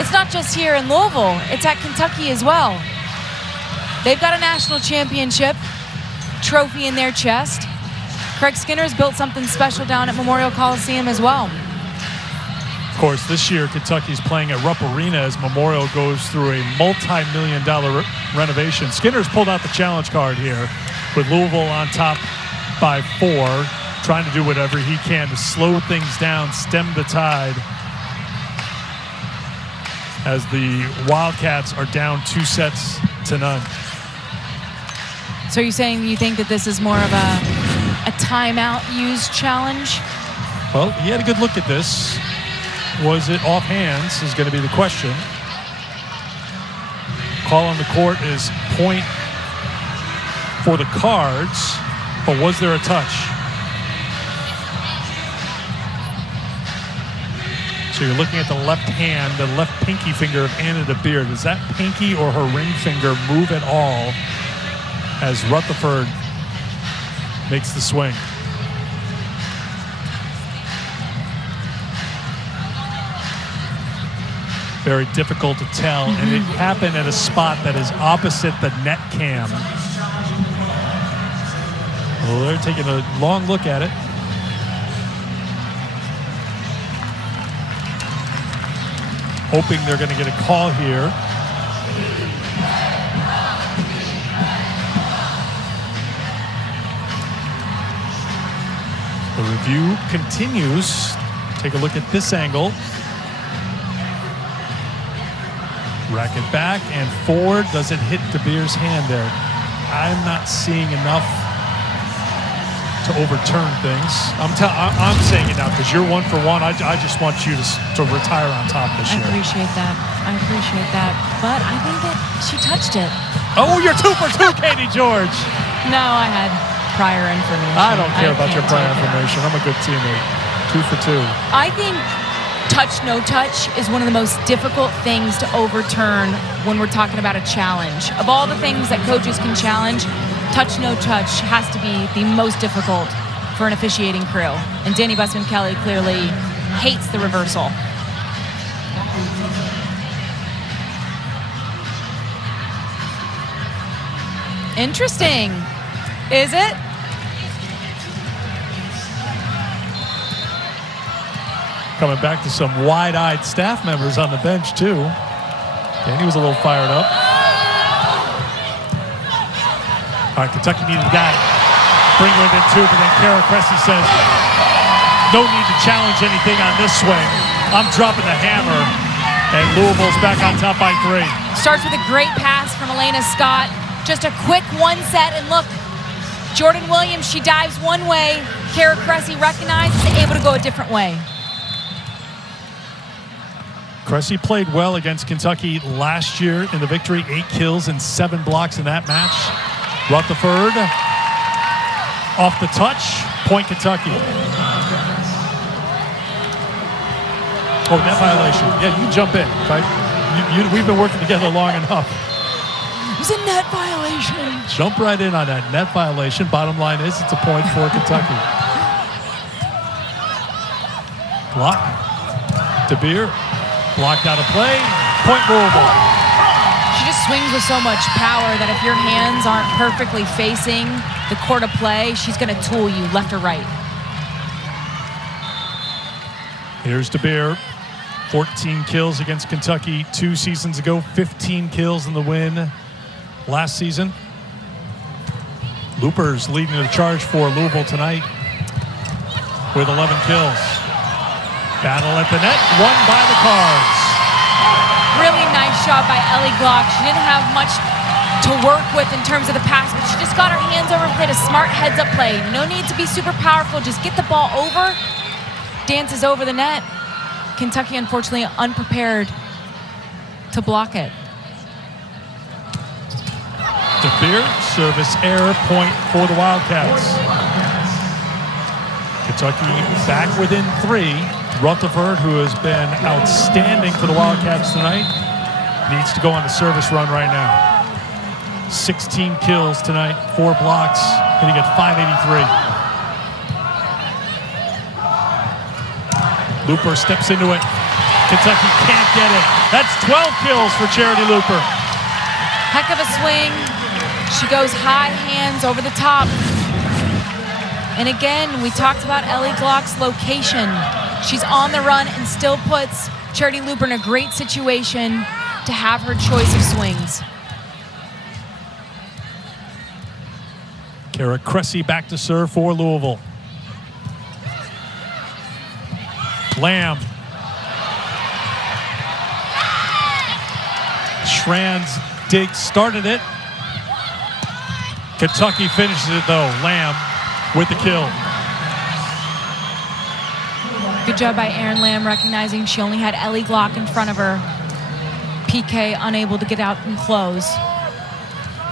it's not just here in Louisville, it's at Kentucky as well. They've got a national championship trophy in their chest. Craig Skinner's built something special down at Memorial Coliseum as well. Of course, this year Kentucky's playing at Rupp Arena as Memorial goes through a multi-million-dollar renovation. Skinner's pulled out the challenge card here with Louisville on top by 4, trying to do whatever he can to slow things down, stem the tide, as the Wildcats are down 2-0. So you're saying you think that this is more of a timeout used challenge? Well, he had a good look at this. Was it off hands is going to be the question. Call on the court is point for the Cards, but was there a touch? So you're looking at the left hand, the left pinky finger of Anna DeBeer. Does that pinky or her ring finger move at all as Rutherford makes the swing? Very difficult to tell, and it happened at a spot that is opposite the net cam. Well, they're taking a long look at it. Hoping they're going to get a call here. The review continues. Take a look at this angle. Racket back and forward. Does it hit DeBeer's hand there? I'm not seeing enough to overturn things. I'm saying it now because you're 1 for 1. I just want you to retire on top this year. I appreciate that. But I think that she touched it. Oh, you're 2 for 2, Katie George. No, I had prior information. I don't care about your prior information. I'm a good teammate. 2 for 2. I think touch, no touch is one of the most difficult things to overturn when we're talking about a challenge. Of all the things that coaches can challenge, touch, no touch has to be the most difficult for an officiating crew. And Danny Busman-Kelly clearly hates the reversal. Interesting. Is it? Coming back to some wide-eyed staff members on the bench, too. Danny was a little fired up. All right, Kentucky needed a guy. Bring it in, too, but then Kara Cressy says, no need to challenge anything on this swing. I'm dropping the hammer. And Louisville's back on top by 3. Starts with a great pass from Elena Scott. Just a quick one set, and look, Jordan Williams, she dives one way. Kara Cressy recognizes, able to go a different way. Cressy played well against Kentucky last year in the victory. 8 kills and 7 blocks in that match. Rutherford off the touch. Point Kentucky. Oh, net violation. Yeah, you jump in. Okay? We've been working together long enough. It was a net violation. Jump right in on that net violation. Bottom line is it's a point for Kentucky. Block. DeBeer. Blocked out of play. Point Louisville. She just swings with so much power that if your hands aren't perfectly facing the court of play, she's going to tool you left or right. Here's DeBeer. 14 kills against Kentucky 2 seasons ago. 15 kills in the win last season. Luper's leading the charge for Louisville tonight with 11 kills. Battle at the net, won by the Cards. Really nice shot by Ellie Glock. She didn't have much to work with in terms of the pass, but she just got her hands over, played a smart heads-up play. No need to be super powerful. Just get the ball over. Dances over the net. Kentucky, unfortunately, unprepared to block it. DeBeer, service error, point for the Wildcats. Kentucky back within 3. Rutherford, who has been outstanding for the Wildcats tonight, needs to go on the service run right now. 16 kills tonight, 4 blocks, hitting at .583. Luper steps into it. Kentucky can't get it. That's 12 kills for Charitie Luper. Heck of a swing. She goes high hands over the top. And again, we talked about Ellie Glock's location. She's on the run and still puts Charitie Luper in a great situation to have her choice of swings. Kara Cressy back to serve for Louisville. Lamb. Schranz dig started it. Kentucky finishes it though. Lamb with the kill. Good job by Erin Lamb recognizing she only had Ellie Glock in front of her. PK unable to get out and close.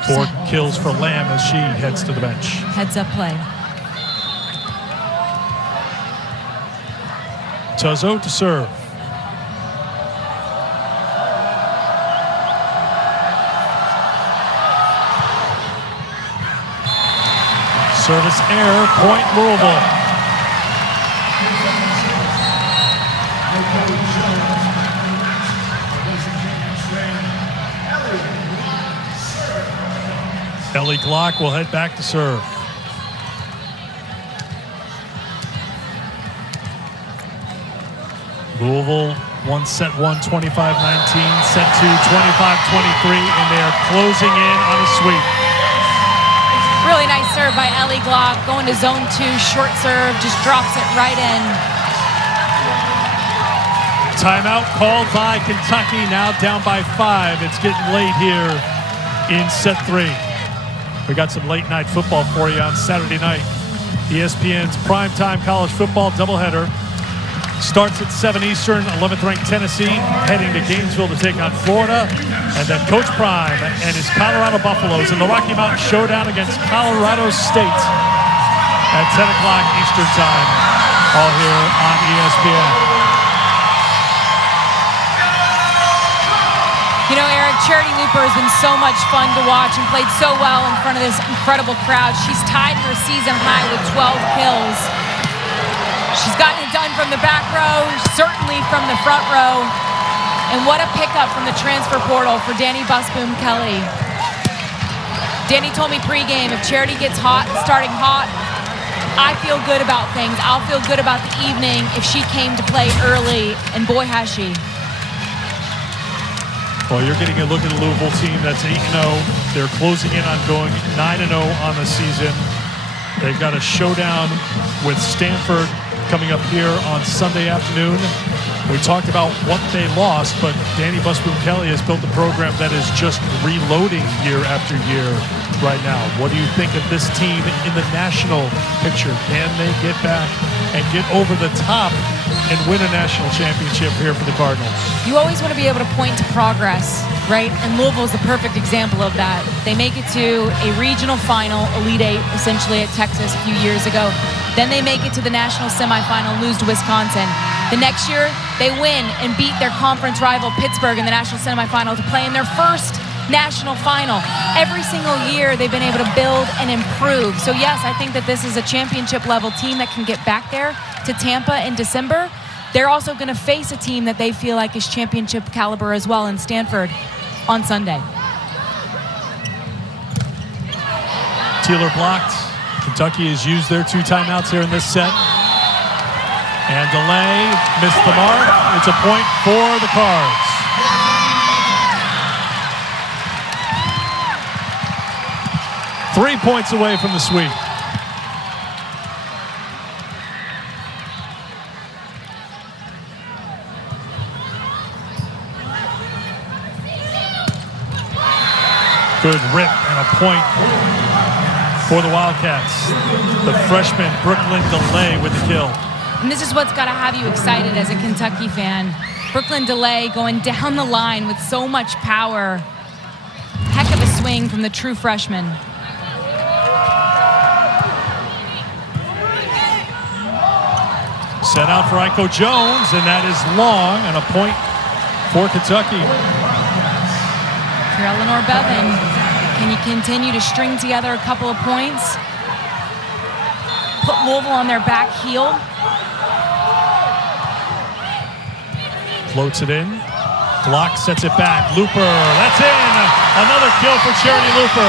4 kills for Lamb as she heads to the bench. Heads up play. Tuzzo to serve. Service error, point Louisville. Ellie Glock will head back to serve. Louisville won set 1, 25-19, set 2, 25-23, and they are closing in on a sweep. Really nice serve by Ellie Glock, going to zone 2, short serve, just drops it right in. Timeout called by Kentucky, now down by 5. It's getting late here in set 3. We got some late night football for you on Saturday night. ESPN's primetime college football doubleheader starts at 7 Eastern, 11th ranked Tennessee, heading to Gainesville to take on Florida. And then Coach Prime and his Colorado Buffaloes in the Rocky Mountain Showdown against Colorado State at 10 o'clock Eastern time, all here on ESPN. You know, Eric, Charitie Luper has been so much fun to watch and played so well in front of this incredible crowd. She's tied her season high with 12 kills. She's gotten it done from the back row, certainly from the front row. And what a pickup from the transfer portal for Danny Busboom Kelly. Danny told me pregame, if Charitie gets hot, starting hot, I feel good about things. I'll feel good about the evening if she came to play early, and boy has she. Well, you're getting a look at a Louisville team that's 8-0. They're closing in on going 9-0 on the season. They've got a showdown with Stanford coming up here on Sunday afternoon. We talked about what they lost, but Danny Busboom Kelly has built a program that is just reloading year after year right now. What do you think of this team in the national picture? Can they get back and get over the top and win a national championship here for the Cardinals? You always want to be able to point to progress, right? And Louisville is the perfect example of that. They make it to a regional final, Elite Eight, essentially at Texas a few years ago. Then they make it to the national semifinal, lose to Wisconsin. The next year, they win and beat their conference rival Pittsburgh in the national semifinal to play in their first national final. Every single year, they've been able to build and improve. So yes, I think that this is a championship level team that can get back there to Tampa in December. They're also going to face a team that they feel like is championship caliber as well in Stanford on Sunday. Teeler blocked. Kentucky has used their 2 timeouts here in this set. And delay missed the mark. It's a point for the Cards. Three points away from the sweep. Good rip and a point for the Wildcats. The freshman Brooklyn DeLay with the kill. And this is what's got to have you excited as a Kentucky fan. Brooklyn DeLay going down the line with so much power. Heck of a swing from the true freshman. Set out for Iko Jones, and that is long, and a point for Kentucky. For Eleanor Bevan, can you continue to string together a couple of points? Put Louisville on their back heel. Floats it in. Glock sets it back. Luper, that's in. Another kill for Charitie Luper.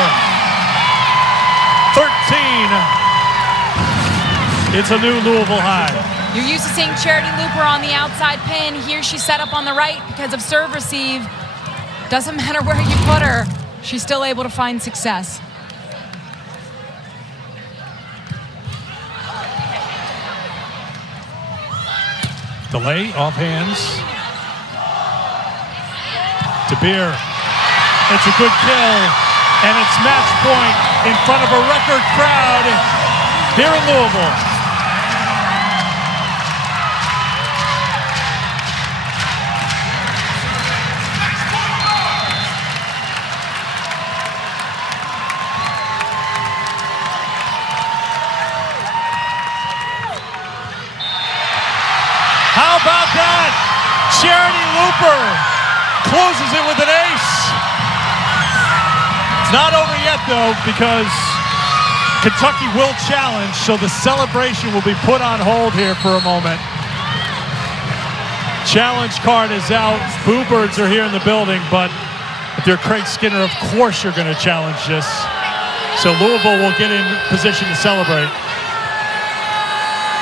13. It's a new Louisville high. You're used to seeing Charitie Luper on the outside pin. Here she's set up on the right because of serve receive. Doesn't matter where you put her, she's still able to find success. Delay off hands. To Beer. It's a good kill, and it's match point in front of a record crowd here in Louisville. How about that? Charitie Luper closes it with an ace. It's not over yet, though, because Kentucky will challenge, so the celebration will be put on hold here for a moment. Challenge card is out. Boo Birds are here in the building, but if you're Craig Skinner, of course you're going to challenge this. So Louisville will get in position to celebrate,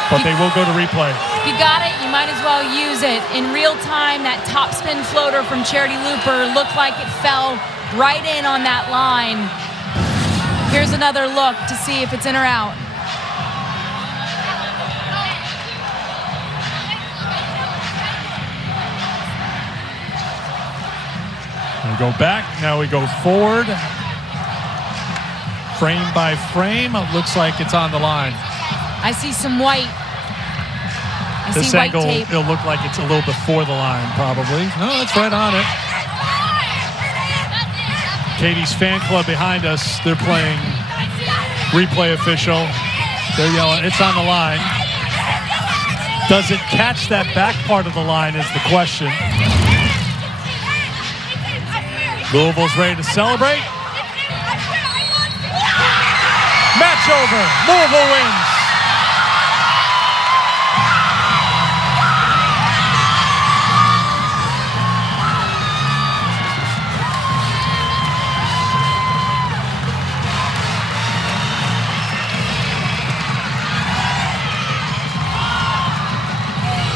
but they will go to replay. If you got it, you might as well use it. In real time, that topspin floater from Charitie Luper looked like it fell right in on that line. Here's another look to see if it's in or out. We go back, now we go forward. Frame by frame, it looks like it's on the line. I see some white. This angle, it'll look like it's a little before the line, probably. No, it's right on it. Katie's fan club behind us, they're playing replay official. They're yelling, it's on the line. Does it catch that back part of the line is the question. Louisville's ready to celebrate. Match over. Louisville wins.